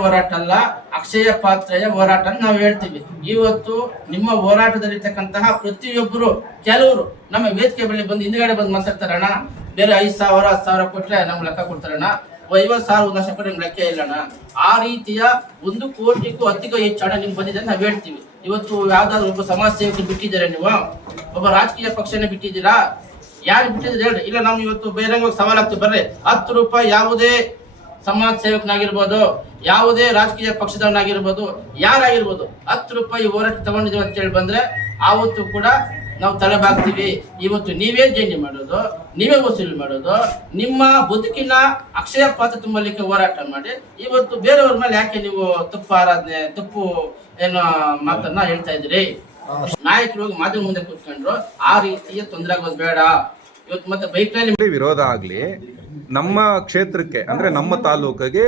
ಹೋರಾಟ ಅಲ್ಲ, ಅಕ್ಷಯ ಪಾತ್ರೆಯ ಹೋರಾಟ ಅಂತ ನಾವು ಹೇಳ್ತೀವಿ. ಇವತ್ತು ನಿಮ್ಮ ಹೋರಾಟದಲ್ಲಿರ್ತಕ್ಕಂತಹ ಪ್ರತಿಯೊಬ್ಬರು, ಕೆಲವರು ನಮ್ಮ ವೇದಿಕೆ ಬಳಿ ಬಂದು ಹಿಂದ್ಗಡೆ ಬಂದು ಮಾತಾಡ್ತಾರಣ್ಣ, ಬೇರೆ 5,000 10,000 ಕೊಟ್ರೆ ನಮ್ಗೆ ಲೆಕ್ಕ ಕೊಡ್ತಾರಣ್ಣ, 50,000 1 ಲಕ್ಷ ಕೊಟ್ಟರೆ ನಿಮ್ಗೆ ಲೆಕ್ಕ ಇಲ್ಲಣ್ಣ. ಆ ರೀತಿಯ 1 ಕೋಟಿಗೂ ಅಧಿಕ ಹೆಚ್ಚು ಹಣ ನಿಮ್ಗೆ ಬಂದಿದೆ ಅಂತ ನಾವು ಹೇಳ್ತೀವಿ. ಇವತ್ತು ಯಾವ್ದಾದ್ರು ಒಬ್ಬ ಸಮಾಜ ಸೇವಕರು ಬಿಟ್ಟಿದ್ದೀರಾ, ನೀವು ಒಬ್ಬ ರಾಜಕೀಯ ಪಕ್ಷನೇ ಬಿಟ್ಟಿದ್ದೀರಾ? ಯಾರು ಬಿಟ್ಟಿದ್ರೆ ಹೇಳ್ರಿ. ಇಲ್ಲ ನಾವು ಇವತ್ತು ಬಹಿರಂಗ ಸವಾಲಾಗ್ತೀವಿ, ಬರ್ರಿ 10 ರೂಪಾಯಿ ಯಾವುದೇ ಸಮಾಜ ಸೇವಕನಾಗಿರ್ಬೋದು, ಯಾವುದೇ ರಾಜಕೀಯ ಪಕ್ಷದವನಾಗಿರ್ಬೋದು, ಯಾರಾಗಿರ್ಬೋದು, 10 ರೂಪಾಯಿ ಹೋರಾಟ ತಗೊಂಡಿದ್ದೀವಿ ಅಂತ ಹೇಳಿ ಬಂದ್ರೆ ಆವತ್ತು ಕೂಡ ನಾವು ತಲೆಬಾಗ್ತೀವಿ. ಇವತ್ತು ನೀವೇ ಜೇಂಡಿ ಮಾಡೋದು, ನೀವೇ ವಸೂಲಿ ಮಾಡೋದು, ನಿಮ್ಮ ಬದುಕಿನ ಅಕ್ಷಯ ಪಾತ್ರ ತುಂಬಲಿಕ್ಕೆ ಹೋರಾಟ ಮಾಡಿ ಇವತ್ತು ಬೇರೆಯವ್ರ ಮೇಲೆ ಯಾಕೆ ನೀವು ತಪ್ಪು ಆರಾಧನೆ, ತಪ್ಪು ಏನೋ ಮಾತನ್ನ ಹೇಳ್ತಾ ಇದ್ದೀರಿ? ನಾಯಕರು ಹೋಗಿ ಮಾಧ್ಯಮ ಮುಂದೆ ಕೂತ್ಕೊಂಡ್ರು, ಆ ರೀತಿಯ ತೊಂದರೆ ಆಗೋದು ಬೇಡ. ಇವತ್ತು ಮತ್ತೆ ಬೈಕ್ನಲ್ಲಿ ವಿರೋಧ ಆಗ್ಲಿ, ನಮ್ಮ ಕ್ಷೇತ್ರಕ್ಕೆ ಅಂದ್ರೆ ನಮ್ಮ ತಾಲೂಕಿಗೆ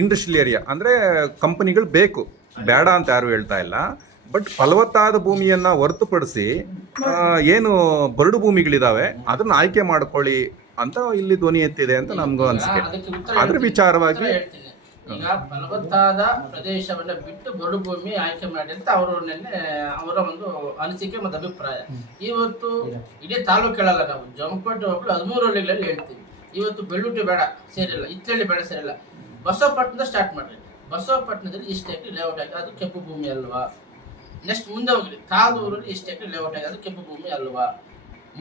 ಇಂಡಸ್ಟ್ರಿಯಲ್ ಏರಿಯಾ ಅಂದ್ರೆ ಕಂಪನಿಗಳು ಬೇಕು, ಬೇಡ ಅಂತ ಯಾರು ಹೇಳ್ತಾ ಇಲ್ಲ. ಬಟ್ ಫಲವತ್ತಾದ ಭೂಮಿಯನ್ನ ಹೊರತುಪಡಿಸಿ ಏನು ಬರಡು ಭೂಮಿಗಳಿದಾವೆ ಅದನ್ನ ಆಯ್ಕೆ ಮಾಡ್ಕೊಳ್ಳಿ ಅಂತ ಇಲ್ಲಿ ಧ್ವನಿ ಎತ್ತಿದೆ ಅಂತ ನಮ್ಗೂ ಅನ್ಸಿಕೆ. ಅದ್ರ ವಿಚಾರವಾಗಿ ಈಗ ಫಲವತ್ತಾದ ಪ್ರದೇಶವನ್ನ ಬಿಟ್ಟು ಬರಡು ಭೂಮಿ ಆಯ್ಕೆ ಮಾಡಿ ಅಂತ ಅವರು ನಿನ್ನೆ ಅವರ ಒಂದು ಅನಿಸಿಕೆ ಮತ್ತು ಅಭಿಪ್ರಾಯ. ಇವತ್ತು ಇಡೀ ತಾಲೂಕು ಹೇಳಲ್ಲ, ನಾವು ಜಮಕೋಟೆ ಒಬ್ಳು 13 ಹಳ್ಳಿಗಳಲ್ಲಿ ಹೇಳ್ತೀವಿ. ಇವತ್ತು ಬೆಳ್ಳುಟ್ಟಿ ಬೇಡ ಸೇರಿಲ್ಲ, ಇತ್ತಳ್ಳಿ ಬೇಡ ಸೇರಿಲ್ಲ, ಬಸವಪಟ್ಟಣದ ಸ್ಟಾರ್ಟ್ ಮಾಡ್ರಿ. ಬಸವಪಟ್ಟಣದಲ್ಲಿ ಇಷ್ಟು ಎಕರೆ ಲೇಔಟ್ ಆಗಿದೆ, ಅದು ಕೆಂಪು ಭೂಮಿ ಅಲ್ವಾ? ನೆಕ್ಸ್ಟ್ ಮುಂದೆ ಹೋಗ್ರಿ, ಕಾದೂರಲ್ಲಿ ಇಷ್ಟು ಎಕರೆ ಲೇಔಟ್ ಆಗಿದೆ, ಅದು ಕೆಂಪು ಭೂಮಿ ಅಲ್ವಾ?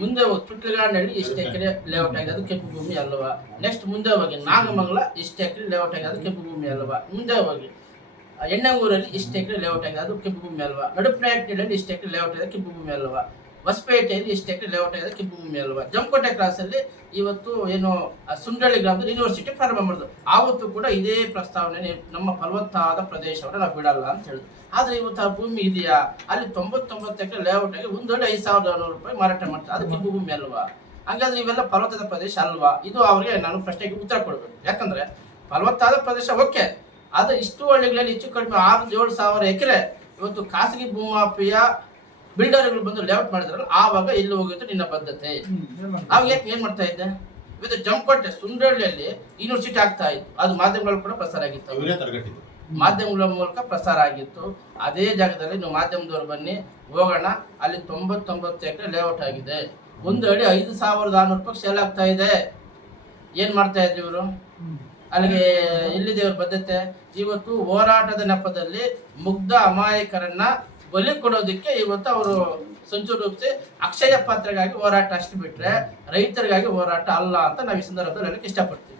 ಮುಂದೆ ಹೋಗಿ ತುಟ್ಲಗಾನಹಳ್ಳಿ ಇಷ್ಟು ಎಕರೆ ಲೇಔಟ್ ಆಗಿದೆ, ಅದು ಕೆಂಪು ಭೂಮಿ ಅಲ್ವಾ? ನೆಕ್ಸ್ಟ್ ಮುಂದೆ ಹೋಗಿ ನಾಗಮಂಗಲ ಇಷ್ಟು ಎಕರೆ ಲೇಔಟ್ ಆಗಿದೆ, ಅದು ಕೆಂಪು ಭೂಮಿ ಅಲ್ವಾ? ಮುಂದೆ ಹೋಗಿ ಎಣ್ಣೆಗೂರಲ್ಲಿ ಇಷ್ಟು ಎಕರೆ ಲೇಔಟ್ ಆಗಿದೆ, ಅದು ಕೆಂಪು ಭೂಮಿ ಅಲ್ವಾ? ನಡುಪನಾಯಕನಹಳ್ಳಿ ಇಷ್ಟು ಎಕರೆ ಲೇಔಟ್ ಆಗಿದೆ, ಕೆಂಪು ಭೂಮಿ ಅಲ್ವಾ? ಹೊಸಪೇಟೆಯಲ್ಲಿ ಇಷ್ಟು ಎಕರೆ ಲೇಔಟ್ ಆಗಿದೆ, ಕೆಂಪು ಭೂಮಿ ಅಲ್ವಾ? ಜಮಕೋಟೆ ಕ್ರಾಸಲ್ಲಿ ಇವತ್ತು ಏನು ಸುಂಡಳ್ಳಿ ಗ್ರಾಮದಲ್ಲಿ ಯೂನಿವರ್ಸಿಟಿ ಪ್ರಾರಂಭ ಮಾಡಿದ್ರು, ಆವತ್ತು ಕೂಡ ಇದೇ ಪ್ರಸ್ತಾವನೆ, ನಮ್ಮ ಫಲವತ್ತಾದ ಪ್ರದೇಶವನ್ನು ನಾವು ಬಿಡಲ್ಲ ಅಂತ ಹೇಳಿದ್ರು. ಆದ್ರೆ ಇವತ್ತು ಆ ಭೂಮಿ ಇದೆಯಾ? ಅಲ್ಲಿ 99 ಎಕರೆ ಲೇಔಟ್ ಆಗಿ ಒಂದೊಳ್ಳೆ 5,400 ರೂಪಾಯಿ ಮಾರಾಟ ಮಾಡ್ತಾರೆ, ಅದು ಕೆಂಪು ಭೂಮಿ ಅಲ್ವಾ? ಹಾಗಾದ್ರೆ ಇವೆಲ್ಲ ಫಲವತ್ತಾದ ಪ್ರದೇಶ ಅಲ್ವಾ? ಇದು ಅವರಿಗೆ ನಾನು ಪ್ರಶ್ನೆಗೆ ಉತ್ತರ ಕೊಡಬೇಕು. ಯಾಕಂದ್ರೆ ಫಲವತ್ತಾದ ಪ್ರದೇಶ ಓಕೆ, ಆದ್ರೆ ಇಷ್ಟು ಹಳ್ಳಿಗಳಲ್ಲಿ ಹೆಚ್ಚು ಕಡಿಮೆ 6-7 ಸಾವಿರ ಎಕರೆ ಇವತ್ತು ಖಾಸಗಿ ಭೂಮಾಫಿಯ ಬಿಲ್ಡರ್ಗಳು ಬಂದು ಲೇಔಟ್ ಮಾಡಿದ್ರಲ್ಲ, ಆವಾಗ ಎಲ್ಲಿ ಹೋಗಿತ್ತು ನಿನ್ನ ಬದ್ಧತೆ? ಅವಾಗ ಏನ್ ಮಾಡ್ತಾ ಇದ್ದೆ? ಇವತ್ತು ಜಮಕೋಟೆ ಸುಂಡಳ್ಳಿಯಲ್ಲಿ ಯೂನಿವರ್ಸಿಟಿ ಆಗ್ತಾ ಇತ್ತು, ಅದು ಮಾಧ್ಯಮಗಳು ಕೂಡ ಪ್ರಸಾರ ಆಗಿತ್ತು, ಮಾಧ್ಯಮಗಳ ಮೂಲಕ ಪ್ರಸಾರ ಆಗಿತ್ತು. ಅದೇ ಜಾಗದಲ್ಲಿ ನೀವು ಮಾಧ್ಯಮದವರು ಬನ್ನಿ ಹೋಗೋಣ, ಅಲ್ಲಿ 99 ಎಕರೆ ಲೇಔಟ್ ಆಗಿದೆ, ಒಂದು ಅಡಿ 5,600 ರೂಪಾಯಿ ಸೇಲ್ ಆಗ್ತಾ ಇದೆ. ಏನ್ ಮಾಡ್ತಾ ಇದ್ರಿ ಇವರು? ಅಲ್ಲಿಗೆ ಎಲ್ಲಿದೆ ಇವ್ರ ಬದ್ಧತೆ? ಇವತ್ತು ಹೋರಾಟದ ನೆಪದಲ್ಲಿ ಮುಗ್ಧ ಅಮಾಯಕರನ್ನ ಬಲಿ ಕೊಡೋದಕ್ಕೆ ಇವತ್ತು ಅವರು ಸಂಚು ರೂಪಿಸಿ ಅಕ್ಷಯ ಪಾತ್ರೆಗಾಗಿ ಹೋರಾಟ ಅಷ್ಟು ಬಿಟ್ರೆ ರೈತರಿಗಾಗಿ ಹೋರಾಟ ಅಲ್ಲ ಅಂತ ನಾವು ಈ ಸಂದರ್ಭದಲ್ಲಿ ಹೇಳಕ್ಕೆ ಇಷ್ಟಪಡ್ತೀವಿ.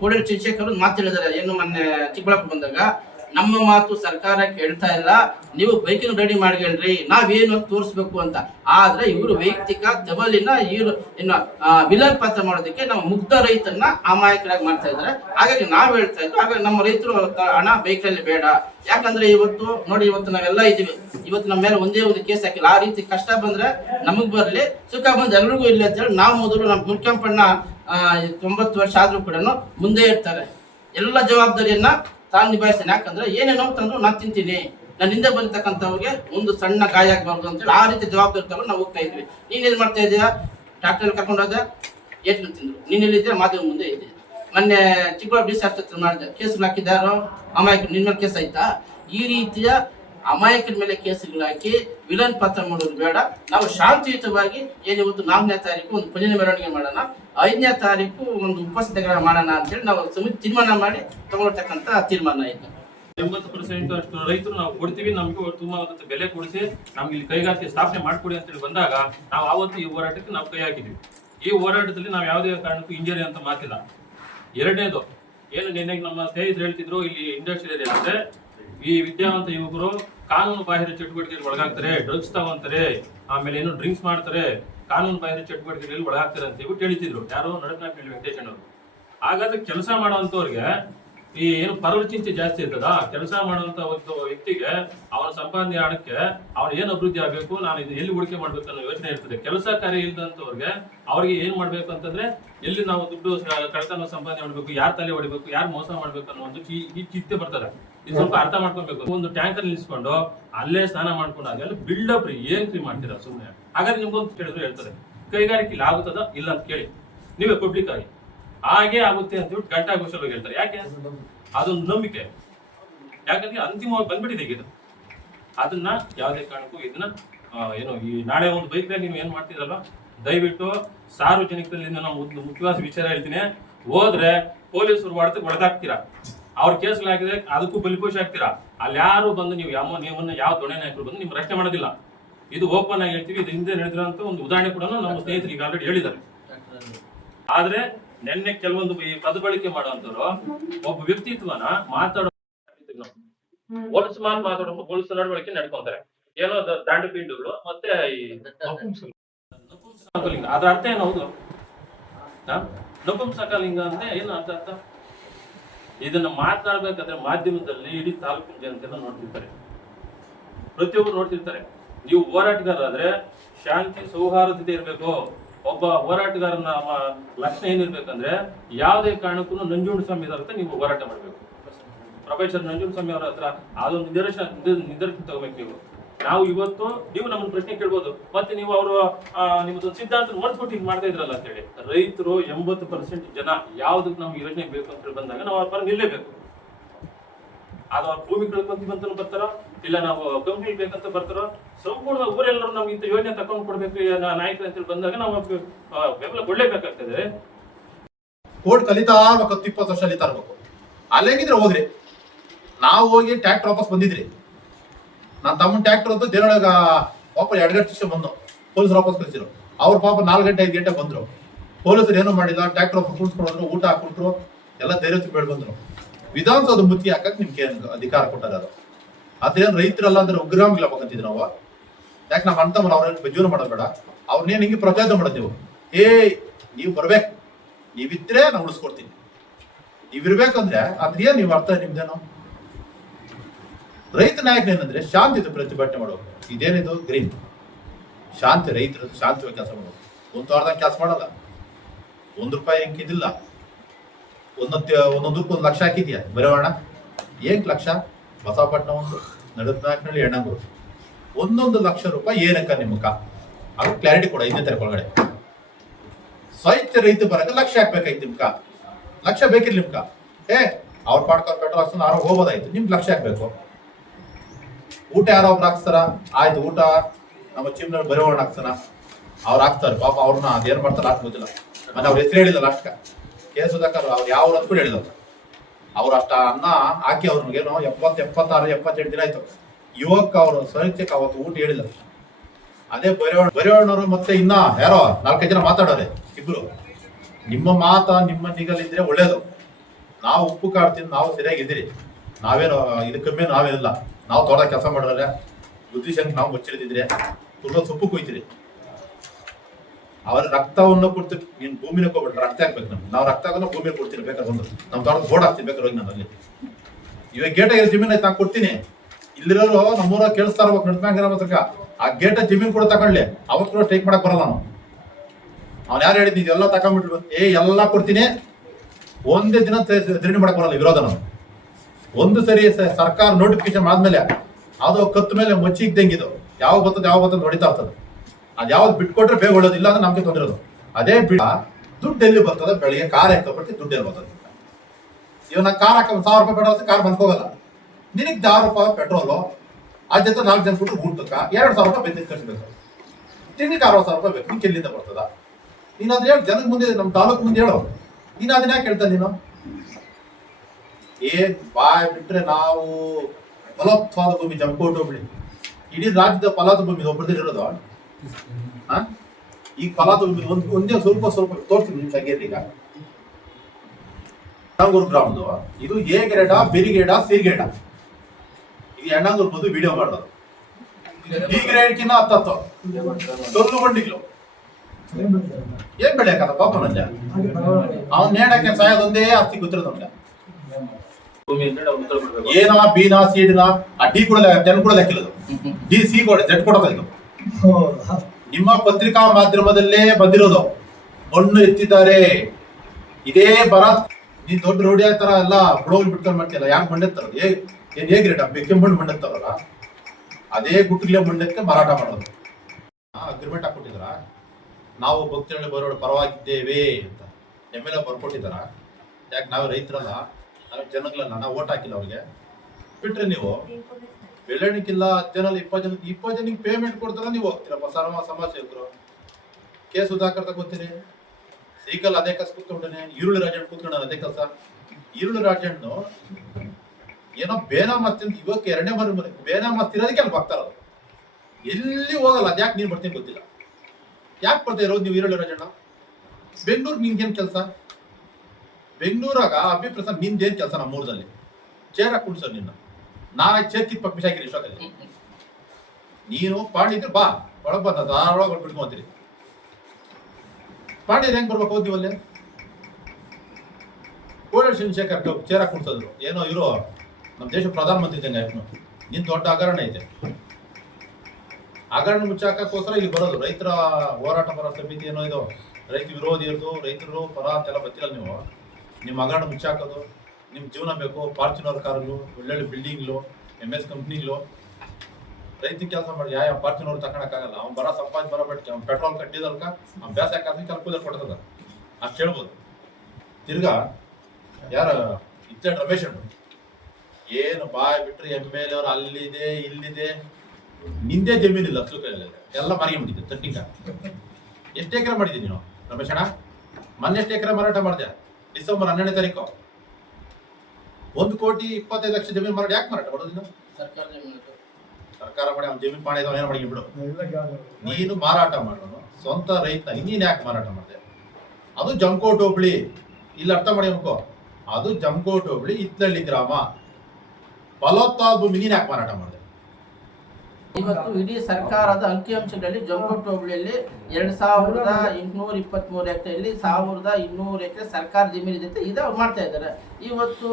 ಕೂಡಲೇ ಶಿಕ್ಷಕರು ಮಾತು ಹೇಳಿದಾರೆ, ಏನು ಮೊನ್ನೆ ಚಿಕ್ಕಬಳ್ಳಾಪುರ ಬಂದಾಗ, ನಮ್ಮ ಮಾತು ಸರ್ಕಾರ ಕೇಳ್ತಾ ಇಲ್ಲ, ನೀವು ಬೈಕಿಂಗ್ ರೆಡಿ ಮಾಡ್ಕೊಳ್ರಿ, ನಾವೇನು ತೋರಿಸ್ಬೇಕು ಅಂತ. ಆದ್ರೆ ಇವರು ವೈಯಕ್ತಿಕ ದಬಲಿನ ಇನ್ನು ವಿಲನ್ ಪಾತ್ರ ಮಾಡೋದಕ್ಕೆ ನಮ್ಮ ಮುಗ್ಧ ರೈತರನ್ನ ಅಮಾಯಕರಾಗಿ ಮಾಡ್ತಾ ಇದ್ದಾರೆ. ಹಾಗಾಗಿ ನಾವು ಹೇಳ್ತಾ ಇದ್ವಿ, ಹಾಗಾಗಿ ನಮ್ಮ ರೈತರು ಹಣ ಬೈಕಲ್ಲಿ ಬೇಡ. ಯಾಕಂದ್ರೆ ಇವತ್ತು ನೋಡಿ, ಇವತ್ತು ನಾವೆಲ್ಲ ಇದೀವಿ, ಇವತ್ತು ನಮ್ಮ ಮೇಲೆ ಒಂದೇ ಒಂದು ಕೇಸ್ ಹಾಕಿಲ್ಲ. ಆ ರೀತಿ ಕಷ್ಟ ಬಂದ್ರೆ ನಮಗ್ ಬರ್ಲಿ, ಸುಖ ಬಂದ್ರೆ ಎಲ್ರಿಗೂ ಇಲ್ಲ ಅಂತ ಹೇಳಿ ನಾವು ಮೊದಲು ನಮ್ಮ ಮುನ್ಕಂಪಣ್ಣ 90 ವರ್ಷ ಆದ್ರೂ ಕೂಡ ಮುಂದೆ ಇರ್ತಾರೆ, ಎಲ್ಲ ಜವಾಬ್ದಾರಿಯನ್ನ ತಾನು ನಿಭಾಯಿಸ್ತಾನೆ. ಯಾಕಂದ್ರೆ ಏನೇನೋ ತಂದ್ರು ನಾನು ತಿಂತೀನಿ, ನನ್ನ ಹಿಂದೆ ಬಂದಿರ್ತಕ್ಕಂಥವ್ರಿಗೆ ಒಂದು ಸಣ್ಣ ಗಾಯ ಆಗಬಾರ್ದು ಅಂತೇಳಿ ಆ ರೀತಿ ಜವಾಬ್ದಾರಿ ತಗೊಂಡು ನಾವು ಹೋಗ್ತಾ ಇದ್ವಿ. ನೀನೇನ್ ಮಾಡ್ತಾ ಇದೀಯಾ? ಟ್ರಾಕ್ಟರ್ ಕರ್ಕೊಂಡೋದ ಏಟ್ಲು ತಿಂದ್ರು, ನೀನೆಲ್ಲಿದ್ದೆ? ಮಾಧ್ಯಮ ಮುಂದೆ ಇದ್ದೆ. ಮೊನ್ನೆ ಚಿಕ್ಕಬಳ್ಳಾಪುರ ಡಿಸಿ ಮಾಡಿದೆ, ಕೇಸುಗಳು ಹಾಕಿದ್ದಾರೋ ಅಮಾಯಕರು, ನಿನ್ನ ಮೇಲೆ ಕೇಸ್ ಆಯ್ತಾ? ಈ ರೀತಿಯ ಅಮಾಯಕರ ಮೇಲೆ ಕೇಸುಗಳು ಹಾಕಿ ವಿಲನ್ ಪಾತ್ರ ಮಾಡೋದು ಬೇಡ. ನಾವು ಶಾಂತಿಯುತವಾಗಿ ಏನಿವತ್ತು 4ನೇ ತಾರೀಕು ಒಂದು ಭಜನೆ ಮೆರವಣಿಗೆ ಮಾಡೋಣ, 5ನೇ ತಾರೀಕು ಒಂದು ಉಪಸ್ಥಿತಿಗಳ ಮಾಡೋಣ ಅಂತೇಳಿ ನಾವು ಸಮಿತಿ ತೀರ್ಮಾನ ಮಾಡಿ ತಗೊಳ್ತಕ್ಕಂಥ ತೀರ್ಮಾನ ಆಯ್ತು. 80% ಅಷ್ಟು ರೈತರು ನಾವು ಕೊಡ್ತೀವಿ, ನಮ್ಗೆ ತುಂಬಾ ಬೆಲೆ ಕೊಡಿಸಿ ನಮ್ಗೆ ಇಲ್ಲಿ ಕೈಗಾರಿಕೆ ಸ್ಥಾಪನೆ ಮಾಡ್ಕೊಡಿ ಅಂತೇಳಿ ಬಂದಾಗ ನಾವು ಆವತ್ತು ಈ ಹೋರಾಟಕ್ಕೆ ನಾವು ಕೈ ಹಾಕಿದ್ವಿ. ಈ ಹೋರಾಟದಲ್ಲಿ ನಾವು ಯಾವುದೇ ಕಾರಣಕ್ಕೂ ಇಂಜರಿ ಅಂತ ಮಾತಿಲ್ಲ. ಎರಡನೇದು ಏನು, ನಿನ್ನೆ ನಮ್ಮ ಸ್ನೇಹಿತರು ಹೇಳ್ತಿದ್ರು, ಇಲ್ಲಿ ಇಂಡಸ್ಟ್ರಿಯಲ್ ಏರಿಯಾ ಅಂದ್ರೆ ಈ ವಿದ್ಯಾವಂತ ಯುವಕರು ಕಾನೂನು ಬಾಹಿರ ಚಟುವಟಿಕೆಗೆ ಒಳಗಾಗ್ತಾರೆ, ಡ್ರಗ್ಸ್ ತಗೊಂತಾರೆ, ಆಮೇಲೆ ಏನು ಡ್ರಿಂಕ್ಸ್ ಮಾಡ್ತಾರೆ, ಕಾನೂನು ಬಾಹಿರ ಚಟುವಟಿಕೆಗಳಲ್ಲಿ ಒಳಗಾಗ್ತಾರೆ ಅಂತ ಹೇಳ್ಬಿಟ್ಟು ಹೇಳ್ತಿದ್ರು. ಯಾರು? ನಡಕನಹಳ್ಳಿ ವೆಂಕಟೇಶನ್ ಅವರು. ಹಾಗಾದ್ರೆ ಕೆಲಸ ಮಾಡುವಂತವ್ರಿಗೆ ಈ ಏನು ಪರವ ಚಿಂತೆ ಜಾಸ್ತಿ ಇರ್ತದ? ಕೆಲಸ ಮಾಡುವಂತ ಒಂದು ವ್ಯಕ್ತಿಗೆ ಅವನ ಸಂಪಾದನೆ ಹಣಕ್ಕೆ ಅವನು ಏನು ಅಭಿವೃದ್ಧಿ ಆಗ್ಬೇಕು, ನಾನು ಇದು ಎಲ್ಲಿ ಹೂಡಿಕೆ ಮಾಡ್ಬೇಕು ಅನ್ನೋ ಯೋಚನೆ ಇರ್ತದೆ. ಕೆಲಸ ಕಾರ್ಯ ಇಲ್ದಂತವ್ರಿಗೆ ಅವ್ರಿಗೆ ಏನ್ ಮಾಡ್ಬೇಕು ಅಂತಂದ್ರೆ, ಎಲ್ಲಿ ನಾವು ದುಡ್ಡು ಕಳ್ತನ ಸಂಪಾದನೆ ಮಾಡ್ಬೇಕು, ಯಾರು ತಲೆ ಹೊಡಿಬೇಕು, ಯಾರು ಮೋಸ ಮಾಡ್ಬೇಕು ಅನ್ನೋ ಒಂದು ಈ ಚಿಂತೆ ಬರ್ತದೆ. ಇದು ಸ್ವಲ್ಪ ಅರ್ಥ ಮಾಡ್ಕೊಬೇಕು. ಒಂದು ಟ್ಯಾಂಕರ್ ನಿಲ್ಸ್ಕೊಂಡು ಅಲ್ಲೇ ಸ್ನಾನ ಮಾಡ್ಕೊಂಡು ಅಲ್ಲಿ ಬಿಲ್ಡಪ್ ಏನ್ ಕ್ರೀ ಮಾಡ್ತೀರಾ ಸುಮ್ಮನೆ? ಹಾಗಾದ್ರೆ ನಿಮ್ಗೊಂದು ಕೇಳಿದ್ರು ಹೇಳ್ತಾರೆ, ಕೈಗಾರಿಕೆ ಇಲ್ಲಿ ಆಗುತ್ತದ ಇಲ್ಲ ಅಂತ ಕೇಳಿ ನೀವೇ ಪಬ್ಲಿಕ್ ಆಗಿ ಹಾಗೆ ಆಗುತ್ತೆ ಅಂತ ಹೇಳ್ಬಿಟ್ಟು ಗಂಟಾ ಘೋಷವಾಗಿ ಹೇಳ್ತಾರೆ. ಯಾಕೆ? ಅದೊಂದು ನಂಬಿಕೆ. ಯಾಕಂದ್ರೆ ಅಂತಿಮವಾಗಿ ಬಂದ್ಬಿಟ್ಟಿದೆ ಈಗ ಇದು. ಅದನ್ನ ಯಾವುದೇ ಕಾರಣಕ್ಕೂ ಇದನ್ನ ಏನು ಈ ನಾಳೆ ಒಂದು ಬೈಕ್ನಲ್ಲಿ ನೀವು ಏನ್ ಮಾಡ್ತಿದ್ರಲ್ಲ, ದಯವಿಟ್ಟು ಸಾರ್ವಜನಿಕರಲ್ಲಿ ನಾವು ಒಂದು ಮುಖ್ಯವಾದ ವಿಚಾರ ಹೇಳ್ತೀನಿ. ಹೋದ್ರೆ ಪೊಲೀಸರು ಹೊಡೆದಾಕ್ತೀರಾ, ಅವ್ರ ಕೇಸ್ಗಳಾಗಿದ್ರೆ ಅದಕ್ಕೂ ಬಲಿಪೋಷ ಆಗ್ತೀರಾ. ಅಲ್ಲಿ ಯಾರು ಬಂದು ನೀವನ್ನ ಯಾವ ದೊಣೆ ನಾಯಕರು ಬಂದು ನಿಮ್ಗೆ ರಕ್ಷಣೆ ಮಾಡೋದಿಲ್ಲ. ಇದು ಓಪನ್ ಆಗಿ ಹೇಳ್ತೀವಿ. ಇದು ಹಿಂದೆ ನಡೆದಿರೋಂಥ ಒಂದು ಉದಾಹರಣೆ ಕೂಡ ನಮ್ಮ ಸ್ನೇಹಿತರಿಗೆ ಆಲ್ರೆಡಿ ಹೇಳಿದ್ದಾರೆ. ಆದ್ರೆ ನಿನ್ನೆ ಕೆಲವೊಂದು ಈ ಪದ ಬಳಕೆ ಮಾಡುವಂತವ್ರು ಒಬ್ಬ ವ್ಯಕ್ತಿತ್ವನ ಮಾತಾಡೋ ಹೊಲಸು ಮಾತಾಡೋ ಹೊಲಸು ನಡವಳಿಕೆ ನಡ್ಕೊಂತಾರೆ. ಏನೋ ದಾಂಡು ಪಿಂಡುಗಳು ಮತ್ತೆ ಈ ನಪುಂಸಕಲಿಂಗ, ಅದ್ರ ಅರ್ಥ ಏನು? ಹೌದು, ನಪುಂಸಕಲಿಂಗ ಅಂದ್ರೆ ಏನು ಅರ್ಥ? ಇದನ್ನ ಮಾತನಾಡ್ಬೇಕಾದ್ರೆ ಮಾಧ್ಯಮದಲ್ಲಿ ಇಡೀ ತಾಲೂಕಿನ ಜನತೆಲ್ಲ ನೋಡ್ತಿರ್ತಾರೆ, ಪ್ರತಿಯೊಬ್ಬರು ನೋಡ್ತಿರ್ತಾರೆ. ನೀವು ಹೋರಾಟಗಾರರಾದ್ರೆ ಶಾಂತಿ ಸೌಹಾರ್ದತೆ ಇರಬೇಕು. ಒಬ್ಬ ಹೋರಾಟಗಾರನ ಲಕ್ಷಣ ಏನಿರ್ಬೇಕಂದ್ರೆ ಯಾವುದೇ ಕಾರಣಕ್ಕೂ ನಂಜುಂಡಸ್ವಾಮಿ ಹತ್ರ ನೀವು ಹೋರಾಟ ಮಾಡ್ಬೇಕು. ಪ್ರೊಫೆಸರ್ ನಂಜುಂಡಸ್ವಾಮಿ ಅವರ ಹತ್ರ ಅದೊಂದು ನಿದರ್ಶನ ತಗೋಬೇಕು ನೀವು. ನಾವು ಇವತ್ತು ನೀವು ನಮ್ಮನ್ನು ಪ್ರಶ್ನೆ ಕೇಳ್ಬೋದು, ಮತ್ತೆ ನೀವು ಅವರು ನಿಮ್ದು ಸಿದ್ಧಾಂತ ಮರ್ತ್ಬಿಟ್ಟು ಹಿಂಗ್ ಮಾಡ್ತಾ ಇದ್ರಲ್ಲ ಅಂತ ಹೇಳಿ. ರೈತರು 80% ಜನ ಯಾವ್ದಕ್ಕೆ ನಮ್ಗೆ ಯೋಜನೆ ಬೇಕು ಅಂತ ಹೇಳಿ ಬಂದಾಗ ನಾವು ಅವ್ರ ಪರ ನಿಲ್ಲೇಬೇಕು. ಅದು ಅವ್ರ ಭೂಮಿ ಕಳ್ಕೊಂತೀವಿ ಅಂತ ಬರ್ತಾರೋ, ಇಲ್ಲ ನಾವು ಕಂಪ್ನಿ ಬೇಕಂತ ಬರ್ತಾರೋ, ಸಂಪೂರ್ಣ ಊರೆಲ್ಲರೂ ನಮ್ಗೆ ಇಂಥ ಯೋಜನೆ ತಗೊಂಡು ಕೊಡ್ಬೇಕು ನಾಯಕರು ಅಂತೇಳಿ ಬಂದಾಗ ನಾವು ಬೆಂಬಲ ಕೊಡ್ಲೇಬೇಕಾಗ್ತದೆ. ಕೋರ್ಟ್ ಕಲಿತಾ ಇರ್ಬೇಕು, 20 ವರ್ಷ ಕಲಿತಾ ಇರ್ಬೇಕು. ಅಲ್ಲೇಗಿದ್ರೆ ಹೋಗ್ರಿ. ನಾವು ಹೋಗಿ ಟ್ಯಾಕ್ಟರ್ ವಾಪಸ್ ಬಂದಿದ್ರಿ. ನನ್ನ ತಮ್ಮನ ಟ್ಯಾಕ್ಟರ್ ಅಂತ ದೇವಳಗ ವಾಪಸ್ 2 ಗಂಟೆ ಶಿಕ್ಷೆ ಬಂದು ಪೊಲೀಸರು ವಾಪಸ್ ಕಳಿಸಿರು. ಅವ್ರ ಪಾಪ 4 ಗಂಟೆ 5 ಗಂಟೆ ಬಂದ್ರು. ಪೊಲೀಸರು ಏನೂ ಮಾಡಿಲ್ಲ, ಟ್ಯಾಕ್ಟರ್ ವಾಪಸ್ ಕೂಡ್ಸ್ಕೊಂಡ್ರು, ಊಟ ಹಾಕೊಟ್ರು, ಎಲ್ಲ ಧೈರ್ಯ ಬೇಡ ಬಂದ್ರು. ವಿಧಾನಸೌಧ ಮುತ್ತಿ ಹಾಕಕ್ ನಿಮ್ಗೆ ಏನು ಅಧಿಕಾರ ಕೊಟ್ಟಾರ? ಅದು ಅದೇನು ರೈತರಲ್ಲ ಅಂದ್ರೆ ಉಗ್ರಾಮಿಲ್ಲ ಬೇಕಂತಿದ್ರು ನಾವು. ಯಾಕೆ ನಮ್ಮ ಅಂತಮ್ರ ಅವ್ರ ಜೀವನ ಮಾಡೋದು ಬೇಡ? ಅವ್ರನ್ನೇನು ಹಿಂಗೆ ಪ್ರಚಾರ ಮಾಡೋದು ನೀವು? ನೀವು ಬರ್ಬೇಕು, ನೀವಿದ್ರೆ ನಾನು ಉಳಿಸ್ಕೊಡ್ತೀನಿ. ನೀವಿರ್ಬೇಕಂದ್ರೆ ಅದೇನು ನೀವು ಅರ್ಥ ನಿಮ್ದೇನು? ರೈತ ನಾಯಕನ ಏನಂದ್ರೆ ಶಾಂತಿಯುತ ಪ್ರತಿಭಟನೆ ಮಾಡೋದು. ಇದೇನಿದು ಗ್ರೀನ್ ಶಾಂತಿ, ರೈತರು ಶಾಂತಿವಾಗಿ ಕೆಲಸ ಮಾಡೋದು. ಒಂದು ವಾರದಾಗ ಕೆಲಸ ಮಾಡಲ್ಲ, ₹1 ಇಂಕಿದಿಲ್ಲ. ಒಂದೊಂದಕ್ಕೆ 1 ಲಕ್ಷ ಹಾಕಿದ್ಯಾ ಬರೋಣ? 1 ಲಕ್ಷ ಬಸವಪಟ್ಟಣ ಒಂದು ನಡುತ್ನಾಲ್ಕನಲ್ಲಿ ಎಣ್ಣಂಗೂರು ₹1 ಲಕ್ಷ ಏನಕ್ಕ ನಿಮ್ಮಕ್ಕ? ಅದು ಕ್ಲಾರಿಟಿ ಕೊಡ. 5ನೇ ತಾರೀಕು ಒಳಗಡೆ ಸಾಹಿತ್ಯ ರೈತ ಬರಕ ಲಕ್ಷ ಹಾಕ್ಬೇಕಾಯ್ತು. ನಿಮ್ಕ ಲಕ್ಷ ಬೇಕಿರ್ಲಿ ನಿಮ್ಕ. ಅವ್ರ ಪಾಡ್ಕೊಂಡು ಪೆಟ್ರೋಲ್ ಹಾಕ್ಸ್ಕೊಂಡು ಆರೋ ಹೋಗೋದಾಯ್ತು. ನಿಮ್ಗೆ ಲಕ್ಷ ಹಾಕ್ಬೇಕು. ಊಟ ಯಾರೋ ಒಬ್ರು ಹಾಕ್ಸ್ತಾರ, ಆಯ್ತು ಊಟ ನಮ್ಮ ಚಿಮ್ನಲ್ಲಿ ಬರೋಣ ಹಾಕ್ತಾನ, ಅವ್ರು ಹಾಕ್ತಾರೆ. ಪಾಪ ಅವ್ರನ್ನ ಅದೇನು ಮಾಡ್ತಾರೆ ಹಾಕ್ ಗೊತ್ತಿಲ್ಲ. ಮತ್ತೆ ಅವ್ರ ಹೆಸರು ಹೇಳಿಲ್ಲ ಲಾಸ್ಟ್ಕ ಕೆ ಸುಧಾಕರ್ ಅವ್ರು ಯಾವ ಅಂತ ಕೂಡ ಹೇಳಿದ್ರು. ಅವ್ರು ಅಷ್ಟ ಅನ್ನ ಹಾಕಿ ಅವ್ರಿಗೇನೋ 70, 76, 77 ದಿನ ಆಯ್ತು. ಯುವಕ ಅವರು ಸಾಹಿತ್ಯಕ್ಕೆ ಅವತ್ತು ಊಟ ಹೇಳಿಲ್ಲ. ಅದೇ ಬರೆಯೋಣವರು ಮತ್ತೆ ಇನ್ನ ಯಾರೋ 4-5 ಜನ ಮಾತಾಡೋರೆ ಇಬ್ರು. ನಿಮ್ಮ ಮಾತ ನಿಮ್ಮ ನಿಗಲಿದ್ರೆ ಒಳ್ಳೇದು. ನಾವು ಉಪ್ಪು ಕಾಡ್ತೀನಿ, ನಾವು ಸರಿಯಾಗಿದ್ದೀರಿ. ನಾವೇನು ಇದು ಕಮ್ಮಿ ನಾವೇನಿಲ್ಲ. ನಾವು ತೋಟ ಕೆಲಸ ಮಾಡಿದ್ರೆ ಬುದ್ಧಿಶಂಕ ನಾವು ಮುಚ್ಚಿಡಿದ್ರೆ ತುಂಬ ಸೊಪ್ಪು ಕೊಯ್ತೀರಿ. ಅವ್ರ ರಕ್ತವನ್ನು ಕೊಡ್ತೀವಿ. ನೀನು ಭೂಮಿನ ಹೋಗ್ಬಿಟ್ರೆ ರಕ್ತ ಹಾಕ್ಬೇಕು. ನಾವು ರಕ್ತ ಆಗೋದು ಭೂಮಿನ ಕೊಡ್ತೀನಿ. ಬೇಕಾದ್ರೆ ಒಂದು ನಮ್ಮ ತೋಟದ ಬೋರ್ಡ್ ಹಾಕ್ತೀನಿ ಬೇಕಾದ್ರೆ ಹೋಗಿ. ನಾನು ಅಲ್ಲಿ ಇವಾಗ ಗೇಟ ಜಮೀನು ಆಯ್ತು ನಾನು ಕೊಡ್ತೀನಿ. ಇಲ್ಲಿರೋರು ನಮ್ಮೂರ ಕೇಳಿಸ್ತಾ ಇರ್ಬೇಕು ನಡ್ಸ್ಮ್ಯಾಂಗಿರೋತಕ್ಕ ಆ ಗೇಟ ಜಮೀನು ಕೂಡ ತಗೊಳ್ಳಿ. ಅವತ್ತು ಕೂಡ ಟೇಕ್ ಮಾಡಕ್ ಬರಲ್ಲ ನಾವು. ಅವ್ನು ಯಾರು ಹೇಳಿದ್ ಇದೆಲ್ಲ ತಗೊಂಡ್ಬಿಟ್ರು ಎಲ್ಲ ಕೊಡ್ತೀನಿ. ಒಂದೇ ದಿನ ಧರಣಿ ಮಾಡಕ್ ಬರಲ್ಲ ವಿರೋಧ. ನಾವು ಒಂದು ಸರಿ ಸರ್ಕಾರ ನೋಟಿಫಿಕೇಶನ್ ಆದ್ಮೇಲೆ ಅದು ಕತ್ತ ಮೇಲೆ ಮಚ್ಚಿ ಇದ್ದಂಗಿದು ಯಾವಾಗ ಬರ್ತದೆ ಹೊಡಿತಾ ಇರ್ತದೆ. ಅದು ಯಾವ್ದು ಬಿಟ್ಕೊಟ್ರೆ ಬೇಗ ಹೊಡೋದಿಲ್ಲ ಅಂದ್ರೆ ನಮ್ಗೆ ತೊಂದಿರೋದು. ಅದೇ ಬಿಡ ದುಡ್ಡು ಎಲ್ಲಿ ಬರ್ತದೆ? ಬೆಳಿಗ್ಗೆ ಕಾರ್ ಹಾಕೋಬಿಟ್ಟು ದುಡ್ಡು ಎಲ್ಲಿ ಬರ್ತದೆ? ಇವಾಗ ನಾ ಕಾರ್ ಹಾಕ ₹1000 ಪೆಟ್ರೋಲ್ ಕಾರ್ ಬಂದ್ಕೋಗಲ್ಲ. ನಿನಗೆ ₹1000 ಪೆಟ್ರೋಲು ಆ ಜೊತೆ 4 ಜನ ಕೊಟ್ಟು ಊಟಕ್ಕೆ ₹2000 ಬೆಂದಿಗೆ ಕಳಿಸ್ಬೇಕು. ತಿಂಗಳಿಗೆ ₹60,000 ಬೇಕು. ನಿಂಗೆ ಎಲ್ಲಿಂದ ಬರ್ತದ? ನೀನು ಅದ್ ಹೇಳಿ ಜನಕ್ಕೆ ಮುಂದೆ, ನಮ್ಮ ತಾಲೂಕು ಮುಂದೆ ಹೇಳೋ. ನೀನು ಅದನ್ನ ಯಾಕೆ ಹೇಳ್ತಾ? ನೀನು ಬಾಯ್ ಬಿಟ್ರೆ ನಾವು ಫಲವತ್ತಾದ ಭೂಮಿ ಜಂಪ್ಕೊಂಡು ಹೋಗ್ಬಿಡಿ. ಇಡೀ ರಾಜ್ಯದ ಫಲಾದ ಭೂಮಿ ಒಬ್ಬರದೇ ಇರೋದು. ಈಗ ಫಲಾದ ಭೂಮಿ ಒಂದೇ ಸ್ವಲ್ಪ ತೋರಿಸ್ತೀನಿ ನಿಮ್ ಸಂಗೀತ. ಈಗ ಎಣ್ಣಂಗೂರು ಗ್ರಾಮದ್ದು ಇದು ಎ ಗ್ರೇಡ, ಬಿರಿಗೇಡ, ಸಿರಿಗೇಡ. ಇದು ಎಣ್ಣಂಗೂರು ಬಂದು ವಿಡಿಯೋ ಮಾಡೋದು. ಬಿ ಗ್ರೇಡ್ಕಿನ್ನ 10 ತೊಲ್ಲು ಬಂಡಿಗ್ಲು ಏನ್ ಬೆಳೆಯಕತ್ತ ಪಾಪ ನಂಜ. ಅವ್ನ್ ನೇಡಕ್ಕೆ ಸಾಯೋದೊಂದೇ ಆಸ್ತಿ ಗೊತ್ತಿರೋದು ನಮ್ಗೆ. ಏನ ಬಿನ ಸೀಡ್ನ ಆ ಡಿ ಕೂಡ 10 ಕೂಡ ಲೆಕ್ಕಿಲ್ಲದು. ಡಿ ಸಿ ಕೂಡ ಜೆಡ್ ಕೊಡೋದು. ಇದು ನಿಮ್ಮ ಪತ್ರಿಕಾ ಮಾಧ್ಯಮದಲ್ಲೇ ಬಂದಿರೋದು. ಮಣ್ಣು ಎತ್ತಿದ್ದಾರೆ. ಇದೇ ಬರಾತ್ ನೀನ್ ದೊಡ್ಡ ರೋಡಿ ತರ ಎಲ್ಲ ಬುಡೋಗಿ ಬಿಟ್ಕೊಂಡ್ ಮಾಡ್ತಿಲ್ಲ. ಯಾಕೆ ಮಣ್ಣೆತ್ತಾರದು? ಏನ್ ಹೇಗ್ರೇಟ ಕೆಂಬಣ್ಣು ಮಣ್ಣೆತ್ತಾರಲ್ಲ, ಅದೇ ಗುಟ್ಟಿಗೆ ಮಣ್ಣಕ್ಕೆ ಮಾರಾಟ ಮಾಡೋದು. ಅಗ್ರಿಮೆಂಟ್ ಹಾಕೊಟ್ಟಿದಾರ, ನಾವು ಭಕ್ತರಲ್ಲಿ ಬರೋಡು ಪರವಾಗಿದ್ದೇವೆ ಅಂತ MLA ಬರ್ಕೊಟ್ಟಿದಾರ. ಯಾಕೆ ನಾವು ರೈತರಲ್ಲ? ನಾವೇ ಜನಗಳಲ್ಲ, ನಾವು ಓಟ್ ಹಾಕಿಲ್ಲ ಅವ್ರಿಗೆ. ಬಿಟ್ರೆ ನೀವು ಬೆಳೆಣಿಕಿಲ್ಲ 10 ಜನ 20 ಜನಕ್ಕೆ ಪೇಮೆಂಟ್ ಕೊಡ್ತಾರ, ನೀವು ಹೋಗ್ತೀರಪ್ಪ ಸಮಾಜ ಸೇವಕರು. ಕೆ ಸುಧಾಕರ್ ಗೊತ್ತೀರಿ, ಸೈಕಲ್ ಅದೇ ಕೆಲಸ ಕೂತ್ಕೊಂಡೇನೆ. ಈರುಳ್ಳಿ ರಾಜಣ್ಣ ಕೂತ್ಕೊಂಡ ಅದೇ ಕೆಲಸ. ಈರುಳ್ಳಿ ರಾಜಣ್ಣು ಏನೋ ಬೇನಾಮಸ್ತಿ ಅಂತ ಇವಾಗ 2ನೇ ಮನೆ ಬೇನಾಮಸ್ತಿ ಇರೋದಕ್ಕೆ ಅಲ್ಲಿ ಬರ್ತಾರ. ಎಲ್ಲಿ ಹೋಗಲ್ಲ. ಅದ್ಯಾಕೆ ನೀನು ಬರ್ತೀನಿ ಗೊತ್ತಿಲ್ಲ. ಯಾಕೆ ಬರ್ತಾ ಇರೋದು ನೀವು ಈರುಳ್ಳಿ ರಾಜಣ್ಣ? ಬೆಂಗಳೂರು ನಿನ್ಗೇನು ಕೆಲಸ? ಬೆಂಗಳೂರಾಗ ಅಭಿಪ್ರಾಯ ನಿಂದೇನು ಕೆಲಸ? ನಮ್ಮೂರದಲ್ಲಿ ಚೇರ್ ಹಾಕೊಂಡು ಸರ್ ನಿನ್ನ ನಾ ಚೇರ್ ಕಿತ್ ಪಕ್ಕ ಬಿಸಾಕಿರಿ ಇಷ್ಟೊತ್ತಲ್ಲಿ. ನೀನು ಪಾಂಡಿದ್ರೆ ಬಾ ಒಳಗೆ ಬಂದ ಧಾರವಾಳ ಬಿಟ್ಕೊಂತೀರಿ. ಪಾಂಡಿ ಹೆಂಗ್ ಬರ್ಬೇಕು ಹೋದ್ ನೀವಲ್ಲೇ? ಕೋಡಲ್ ಚಂದ್ರಶೇಖರ್ ಚೇರ್ ಹಾಕೊಂಡ್ಸದ್ರು. ಏನೋ ಇರೋ ನಮ್ಮ ದೇಶ ಪ್ರಧಾನಮಂತ್ರಿ ಇದ್ದಂಗೆ ಆಯ್ತು. ನಿನ್ ದೊಡ್ಡ ಹಗರಣ ಐತೆ. ಹಗರಣ ಮುಚ್ಚಾಕೋಸ್ಕರ ಇಲ್ಲಿ ಬರೋದು. ರೈತರ ಹೋರಾಟ ಬರೋ ಸಮಿತಿ ಏನೋ ಇದು ರೈತ ವಿರೋಧಿ ಇರೋದು, ರೈತರು ಪರ ಅಂತೆಲ್ಲ ಗೊತ್ತಿಲ್ಲ ನೀವು. ನಿಮ್ಮ ಹಗರಣ ಮುಚ್ಚಾಕೋದು, ನಿಮ್ಮ ಜೀವನ ಬೇಕು. ಫಾರ್ಚುನರ್ ಕಾರುಗಳು, ಒಳ್ಳೊಳ್ಳೆ ಬಿಲ್ಡಿಂಗ್ಲು, MS ಕಂಪ್ನಿಗಳು. ರೈತಿಗೆ ಕೆಲಸ ಮಾಡಿ ಯಾವ ಫಾರ್ಚುನರ್ ತಗೊಳಕ್ಕಾಗಲ್ಲ. ಅವ್ನು ಬರೋ ಸಂಪಾದನೆ ಬರೋಬಿಟ್ಟು ಅವ್ನು ಪೆಟ್ರೋಲ್ ಕಟ್ಟಿದಲ್ಕ ಅವ್ನು ಬೇಸ ಹಾಕಿ ಕೂಲರ್ ಕೊಡ್ತದ. ಅಷ್ಟು ಹೇಳ್ಬೋದು. ತಿರ್ಗಾ ಯಾರ ಇತ್ತೇಳಿ ರಮೇಶ್ ಅಣ್ಣ ಏನು ಬಾಯ್ ಬಿಟ್ರೆ MLA ಅವ್ರು ಅಲ್ಲಿದೆ ಇಲ್ಲಿದೆ. ನಿಂದೇ ಜಮೀನಿಲ್ಲ ಲಕ್ಷ ರೂಪಾಯಿ ಎಲ್ಲ ಮಾರಿಗೆ ಮಾಡಿದ್ದೆ ತಟ್ಟಿಂಗ. ಎಷ್ಟು ಎಕರೆ ಮಾಡಿದ್ದೀನಿ ನೀನು ರಮೇಶ್ ಅಣ್ಣ? ಮೊನ್ನೆ ಎಷ್ಟು ಎಕರೆ ಮಾರಾಟ ಮಾಡಿದೆ? ಡಿಸೆಂಬರ್ 12ನೇ ತಾರೀಕು 1,25,00,000 ಜಮೀನು ಮಾರಾಟ. ಯಾಕೆ ಮಾರಾಟ ಮಾಡೋದು ನೀನು? ಸರ್ಕಾರ ಮಾಡಿ ಅವ್ನ ಜಮೀನು ಮಾಡಿ ಏನೋ ಮಾಡಿ ಬಿಡು. ನೀನು ಮಾರಾಟ ಮಾಡೋನು ಸ್ವಂತ ರೈತ. ಇನ್ನೀನು ಯಾಕೆ ಮಾರಾಟ ಮಾಡಿದೆ? ಅದು ಜಮಕೋಟ್ ಹೋಬಳಿ. ಇಲ್ಲಿ ಅರ್ಥ ಮಾಡಿ ಅನ್ಕೋ, ಅದು ಜಮಕೋಟ್ ಹೋಬಳಿ ಇತ್ತಳ್ಳಿ ಗ್ರಾಮ. ಫಲವತ್ತಾದ ಭೂಮಿ ನೀನು ಯಾಕೆ ಮಾರಾಟ ಮಾಡಿದೆ? ಇವತ್ತು ಇಡೀ ಸರ್ಕಾರದ ಅಂಕಿಅಂಶಗಳಲ್ಲಿ ಜಮಕೋಟ್ ಹೋಬಳಿಯಲ್ಲಿ 2,823 ಎಕರೆಯಲ್ಲಿ 1,200 ಎಕರೆ ಸರ್ಕಾರ ಜಮೀನು ಇದೆ ಅವ್ರು ಮಾಡ್ತಾ ಇದ್ದಾರೆ. ಇವತ್ತು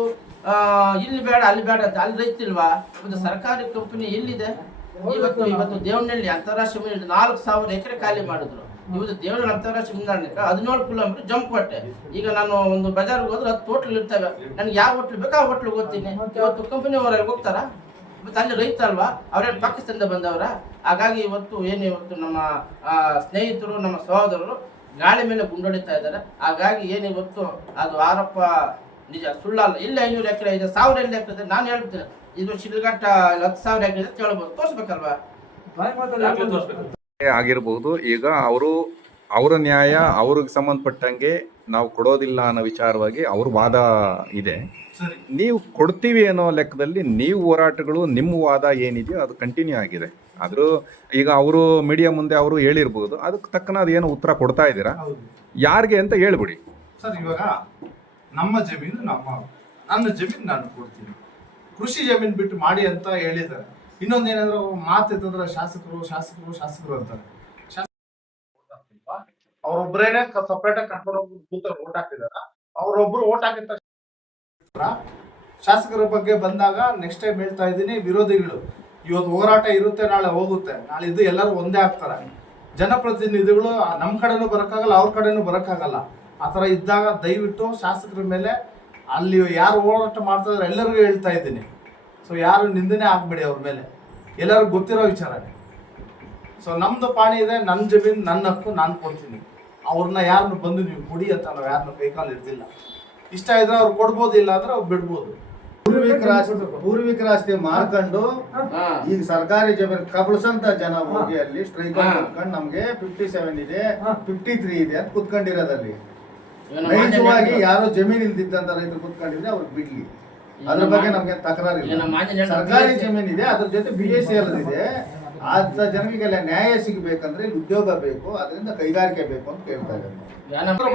ಇಲ್ಲಿ ಬೇಡ ಅಲ್ಲಿ ಬೇಡ ಅಂತ ಅಲ್ಲಿ ರೈತಿಲ್ವಾ? ಇವತ್ತು ಸರ್ಕಾರಿ ಕಂಪನಿ ಎಲ್ಲಿದೆ? ಇವತ್ತು ದೇವನಹಳ್ಳಿ ಅಂತಾರಾಷ್ಟ್ರೀಯ 4,000 ಎಕರೆ ಖಾಲಿ ಮಾಡಿದ್ರು. ಇವತ್ತು ದೇವನಹಳ್ಳಿ ಅಂತಾರಾಷ್ಟ್ರೀಯ ನಿಲ್ದಾಣಕ್ಕೆ 17 ಕಿಲೋಮೀಟರ್ ಜಂಪ್ಕೋಟೆ. ಈಗ ನಾನು ಒಂದು ಬಜಾರ್ಗೆ ಹೋದ್ರೆ 10 ಹೋಟ್ಲ್ ಇರ್ತವೆ. ನನಗೆ ಯಾವ ಹೋಟ್ಲ್ ಬೇಕು ಆ ಹೋಟ್ಲಿಗೆ ಹೋಗ್ತೀನಿ. ಇವತ್ತು ಕಂಪನಿ ಅವರಲ್ಲಿ ಹೋಗ್ತಾರ? ಇವತ್ತು ಅಲ್ಲಿ ರೈತ ಅಲ್ವಾ? ಅವ್ರೇನು ಪಾಕಿಸ್ತಾನದಿಂದ ಬಂದವರ? ಹಾಗಾಗಿ ಇವತ್ತು ನಮ್ಮ ಸ್ನೇಹಿತರು, ನಮ್ಮ ಸಹೋದರರು ಗಾಳಿ ಮೇಲೆ ಗುಂಡೊಡಿತಾ ಇದ್ದಾರೆ. ಹಾಗಾಗಿ ಇವತ್ತು ಅದು ಆರೋಪ ನಿಜ ಸುಳ್ಳಲ್ಲ. ಇಲ್ಲಿ 500 ಎಕರೆ ಇದೆ, 1,000 ಎಕರೆ ಇದೆ. ನಾನು ಹೇಳ್ತೀನಿ ಇದು ಶಿಲ್ಘಟ್ಟ 10,000 ಎಕರೆ ಇದೆ ಕೇಳ್ಬೋದು. ತೋರಿಸ್ಬೇಕಲ್ವಾ? ಆಗಿರಬಹುದು. ಈಗ ಅವರ ನ್ಯಾಯ ಅವ್ರಿಗೆ ಸಂಬಂಧಪಟ್ಟಂಗೆ ನಾವು ಕೊಡೋದಿಲ್ಲ ಅನ್ನೋ ವಿಚಾರವಾಗಿ ಅವ್ರ ವಾದ ಇದೆ. ನೀವು ಕೊಡ್ತೀವಿ ಅನ್ನೋ ಲೆಕ್ಕದಲ್ಲಿ ನೀವು ಹೋರಾಟಗಳು ನಿಮ್ಮ ವಾದ ಏನಿದೆಯೋ ಅದು ಕಂಟಿನ್ಯೂ ಆಗಿದೆ. ಆದರೂ ಈಗ ಅವರು ಮೀಡಿಯಾ ಮುಂದೆ ಅವರು ಹೇಳಿರ್ಬೋದು, ಅದಕ್ಕೆ ತಕ್ಕನಾದ ಏನು ಉತ್ತರ ಕೊಡ್ತಾ ಇದ್ದೀರಾ? ಯಾರಿಗೆ ಅಂತ ಹೇಳ್ಬಿಡಿ ಸರ್. ಇವಾಗ ನಮ್ಮ ಜಮೀನು ನನ್ನ ಜಮೀನು ನಾನು ಕೊಡ್ತೀನಿ, ಕೃಷಿ ಜಮೀನು ಬಿಟ್ಟು ಮಾಡಿ ಅಂತ ಹೇಳಿದ್ದಾರೆ. ಇನ್ನೊಂದೇನಾದ್ರು ಮಾತಿತ್ತಂದ್ರೆ ಶಾಸಕರು ಅಂತಾರೆ. ಅವ್ರೊಬ್ಬರೇನೆ ಸಪ್ರೇಟ್ ಆಗಿ ಕರ್ಕೊಂಡು ಹೋಗಿ ಕೂತವ್ರು ಓಟ್ ಹಾಕಿದಾರ. ಅವ್ರೊಬ್ರು ಓಟ್ ಹಾಕಿದ ತಕ್ಷಣ ಶಾಸಕರ ಬಗ್ಗೆ ಬಂದಾಗ ನೆಕ್ಸ್ಟ್ ಟೈಮ್ ಹೇಳ್ತಾ ಇದ್ದೀನಿ, ವಿರೋಧಿಗಳು ಇವತ್ತು ಹೋರಾಟ ಇರುತ್ತೆ, ನಾಳೆ ಹೋಗುತ್ತೆ, ನಾಳೆ ಇದು ಎಲ್ಲರೂ ಒಂದೇ ಆಗ್ತಾರೆ. ಜನಪ್ರತಿನಿಧಿಗಳು ನಮ್ಮ ಕಡೆನೂ ಬರೋಕ್ಕಾಗಲ್ಲ, ಅವ್ರ ಕಡೆನೂ ಬರೋಕ್ಕಾಗಲ್ಲ. ಆ ಥರ ಇದ್ದಾಗ ದಯವಿಟ್ಟು ಶಾಸಕರ ಮೇಲೆ ಅಲ್ಲಿ ಯಾರು ಹೋರಾಟ ಮಾಡ್ತಾ ಇದ್ದಾರೆ ಎಲ್ಲರಿಗೂ ಹೇಳ್ತಾ ಇದ್ದೀನಿ. ಸೊ ಯಾರು ನಿಂದನೆ ಆಗ್ಬೇಡಿ ಅವ್ರ ಮೇಲೆ, ಎಲ್ಲರಿಗೂ ಗೊತ್ತಿರೋ ವಿಚಾರನೇ. ಸೊ ನಮ್ದು ಪಾಣಿ ಇದೆ, ನನ್ನ ಜಮೀನು ನನ್ನ ಹಕ್ಕು, ನಾನು ಕೊಡ್ತೀನಿ. ಅವ್ರನ್ನ ಯಾರನ್ನು ಬಂದು ನೀವು ಕೊಡಿ ಅಂತ ನಾವು ಯಾರನ್ನ ಕೈಕಾಲು ಇರ್ತಿಲ್ಲ. ಇಷ್ಟ ಇದ್ರೆ ಅವ್ರು ಕೊಡ್ಬೋದು, ಇಲ್ಲ ಅಂದ್ರೆ ಅವ್ರು ಬಿಡ್ಬೋದು. ಪೂರ್ವಿಕರ ಆಸ್ತಿ ಮಾರ್ಕೊಂಡು ಈಗ ಸರ್ಕಾರಿ ಜಮೀನು ಕಬಳಿಸಂತ ಜನ ಹೋಗಿ ಅಲ್ಲಿ ಸ್ಟ್ರೈಕ್ ಕುತ್ಕೊಂಡು ನಮ್ಗೆ 57 ಇದೆ 53 ಇದೆ ಅಂತ ಕುತ್ಕೊಂಡಿರೋದಲ್ಲಿ. ನೈಜವಾಗಿ ಯಾರೋ ಜಮೀನ್ ಇಲ್ದಿದ್ದಂತ ರೈತರು ಕುತ್ಕೊಂಡಿದ್ರೆ ಅವ್ರಿಗೆ ಬಿಡ್ಲಿ, ಅದ್ರ ಬಗ್ಗೆ ನಮ್ಗೆ ತಕರಾರಿಲ್ಲ. ಸರ್ಕಾರಿ ಜಮೀನ್ ಇದೆ, ಅದ್ರ ಜೊತೆ BICL ಇದೆ. ಅಂತ ಜನರಿಗೆಲ್ಲ ನ್ಯಾಯ ಸಿಗಬೇಕಂದ್ರೆ ಇಲ್ಲಿ ಉದ್ಯೋಗ ಬೇಕು, ಅದರಿಂದ ಕೈಗಾರಿಕೆ ಬೇಕು ಅಂತ ಕೇಳ್ತಾ ಇದ್ದಾರೆ.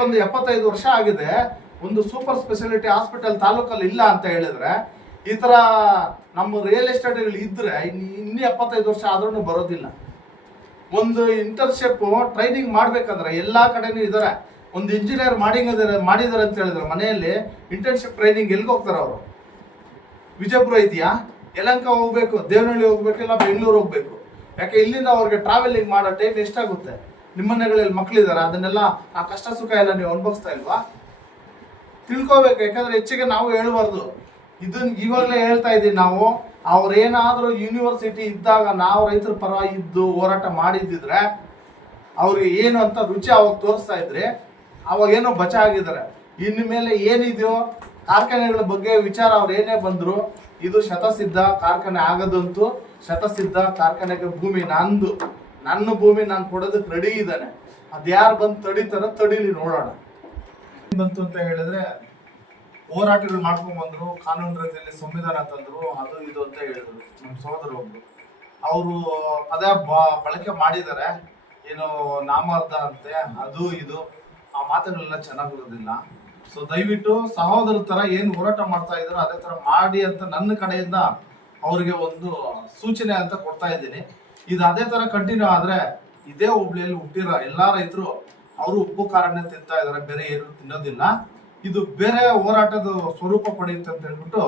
ಒಂದು 75 ವರ್ಷ ಆಗಿದೆ, ಒಂದು ಸೂಪರ್ ಸ್ಪೆಷಾಲಿಟಿ ಹಾಸ್ಪಿಟಲ್ ತಾಲೂಕಲ್ಲಿ ಇಲ್ಲ ಅಂತ ಹೇಳಿದ್ರೆ, ಈ ತರ ನಮ್ಮ ರಿಯಲ್ ಎಸ್ಟೇಟ್ಗಳು ಇದ್ರೆ ಇನ್ನೂ 75 ವರ್ಷ ಆದ್ರೂ ಬರೋದಿಲ್ಲ. ಒಂದು ಇಂಟರ್ನ್ಶಿಪ್ ಟ್ರೈನಿಂಗ್ ಮಾಡ್ಬೇಕಂದ್ರೆ ಎಲ್ಲಾ ಕಡೆನೂ ಇದಾರೆ. ಒಂದು ಇಂಜಿನಿಯರ್ ಮಾಡಿದಾರೆ ಅಂತ ಹೇಳಿದ್ರೆ ಮನೆಯಲ್ಲಿ ಇಂಟರ್ನ್ಶಿಪ್ ಟ್ರೈನಿಂಗ್ ಎಲ್ಲಿಗೆ ಹೋಗ್ತಾರೆ ಅವರು? ವಿಜಯಪುರ ಇದೆಯಾ? ಯಲಹಂಕ ಹೋಗ್ಬೇಕು, ದೇವನಹಳ್ಳಿ ಹೋಗ್ಬೇಕು, ಇಲ್ಲ ಬೆಂಗಳೂರು ಹೋಗ್ಬೇಕು. ಯಾಕೆ ಇಲ್ಲಿಂದ ಅವ್ರಿಗೆ ಟ್ರಾವೆಲಿಂಗ್ ಮಾಡೋ ಟೈಮ್ ಎಷ್ಟಾಗುತ್ತೆ? ನಿಮ್ಮ ಮನೆಗಳಲ್ಲಿ ಮಕ್ಕಳಿದ್ದಾರೆ, ಅದನ್ನೆಲ್ಲ ಆ ಕಷ್ಟ ಸುಖ ಎಲ್ಲ ನೀವು ಅನುಭವಿಸ್ತಾ ಇಲ್ವಾ? ತಿಳ್ಕೋಬೇಕು. ಯಾಕಂದ್ರೆ ಹೆಚ್ಚಿಗೆ ನಾವು ಹೇಳ್ಬಾರ್ದು. ಇದನ್ನ ಇವಾಗಲೇ ಹೇಳ್ತಾ ಇದ್ದೀವಿ ನಾವು. ಅವ್ರೇನಾದ್ರೂ ಯೂನಿವರ್ಸಿಟಿ ಇದ್ದಾಗ ನಾವು ರೈತರ ಪರ ಇದ್ದು ಹೋರಾಟ ಮಾಡಿದ್ದಿದ್ರೆ ಅವ್ರಿಗೆ ಏನು ಅಂತ ರುಚಿ ಅವಾಗ ತೋರಿಸ್ತಾ ಇದ್ರೆ ಅವಾಗ ಏನೋ ಬಚಾಗಿದ್ದಾರೆ. ಇನ್ನು ಮೇಲೆ ಏನಿದೆಯೋ ಕಾರ್ಖಾನೆಗಳ ಬಗ್ಗೆ ವಿಚಾರ ಅವ್ರು ಏನೇ ಬಂದ್ರು ಇದು ಶತಸಿದ್ಧ ಕಾರ್ಖಾನೆ ಆಗದಂತೂ ಶತಸಿದ್ಧ ಕಾರ್ಖಾನೆಗೆ ಭೂಮಿ ನಂದು, ನನ್ನ ಭೂಮಿ ನಾನು ಕೊಡೋದಕ್ಕೆ ರೆಡಿ ಇದ್ದಾನೆ. ಅದ್ಯಾರು ಬಂದು ತಡೀತಾರ ತಡೀಲಿ ನೋಡೋಣ. ಬಂತು ಅಂತ ಹೇಳಿದ್ರೆ ಹೋರಾಟಗಳು ಮಾಡ್ಕೊಂಡ್ ಬಂದ್ರು, ಕಾನೂನು ರೀತಿಯಲ್ಲಿ ಸಂವಿಧಾನ ತಂದ್ರು, ಅದು ಇದು ಅಂತ ಹೇಳಿದ್ರು. ನಮ್ಮ ಸಹೋದರ ಒಬ್ರು ಅವರು ಅದೇ ಬಳಕೆ ಮಾಡಿದ್ದಾರೆ, ಏನು ನಾಮಾರ್ಧ ಅಂತೆ ಅದು ಇದು, ಆ ಮಾತುಗಳೆಲ್ಲ ಚೆನ್ನಾಗಿರೋದಿಲ್ಲ. ಸೊ ದಯವಿಟ್ಟು ಸಹೋದರ ತರ ಏನು ಹೋರಾಟ ಮಾಡ್ತಾ ಇದ್ರು ಅದೇ ತರ ಮಾಡಿ ಅಂತ ನನ್ನ ಕಡೆಯಿಂದ ಅವ್ರಿಗೆ ಒಂದು ಸೂಚನೆ ಅಂತ ಕೊಡ್ತಾ ಇದ್ದೀನಿ. ಇದು ಅದೇ ತರ ಕಂಟಿನ್ಯೂ ಆದ್ರೆ ಇದೇ ಹುಬ್ಳಿಯಲ್ಲಿ ಹುಟ್ಟಿರೋ ಎಲ್ಲಾ ರೈತರು ಅವರು ಉಪ್ಪು ಖಾರನೇ ತಿಂತಾ ಇದಾರೆ, ಬೇರೆ ಏನು ತಿನ್ನೋದಿಲ್ಲ. ಇದು ಬೇರೆ ಹೋರಾಟದ ಸ್ವರೂಪ ಪಡೆಯುತ್ತೆ ಅಂತ ಹೇಳ್ಬಿಟ್ಟು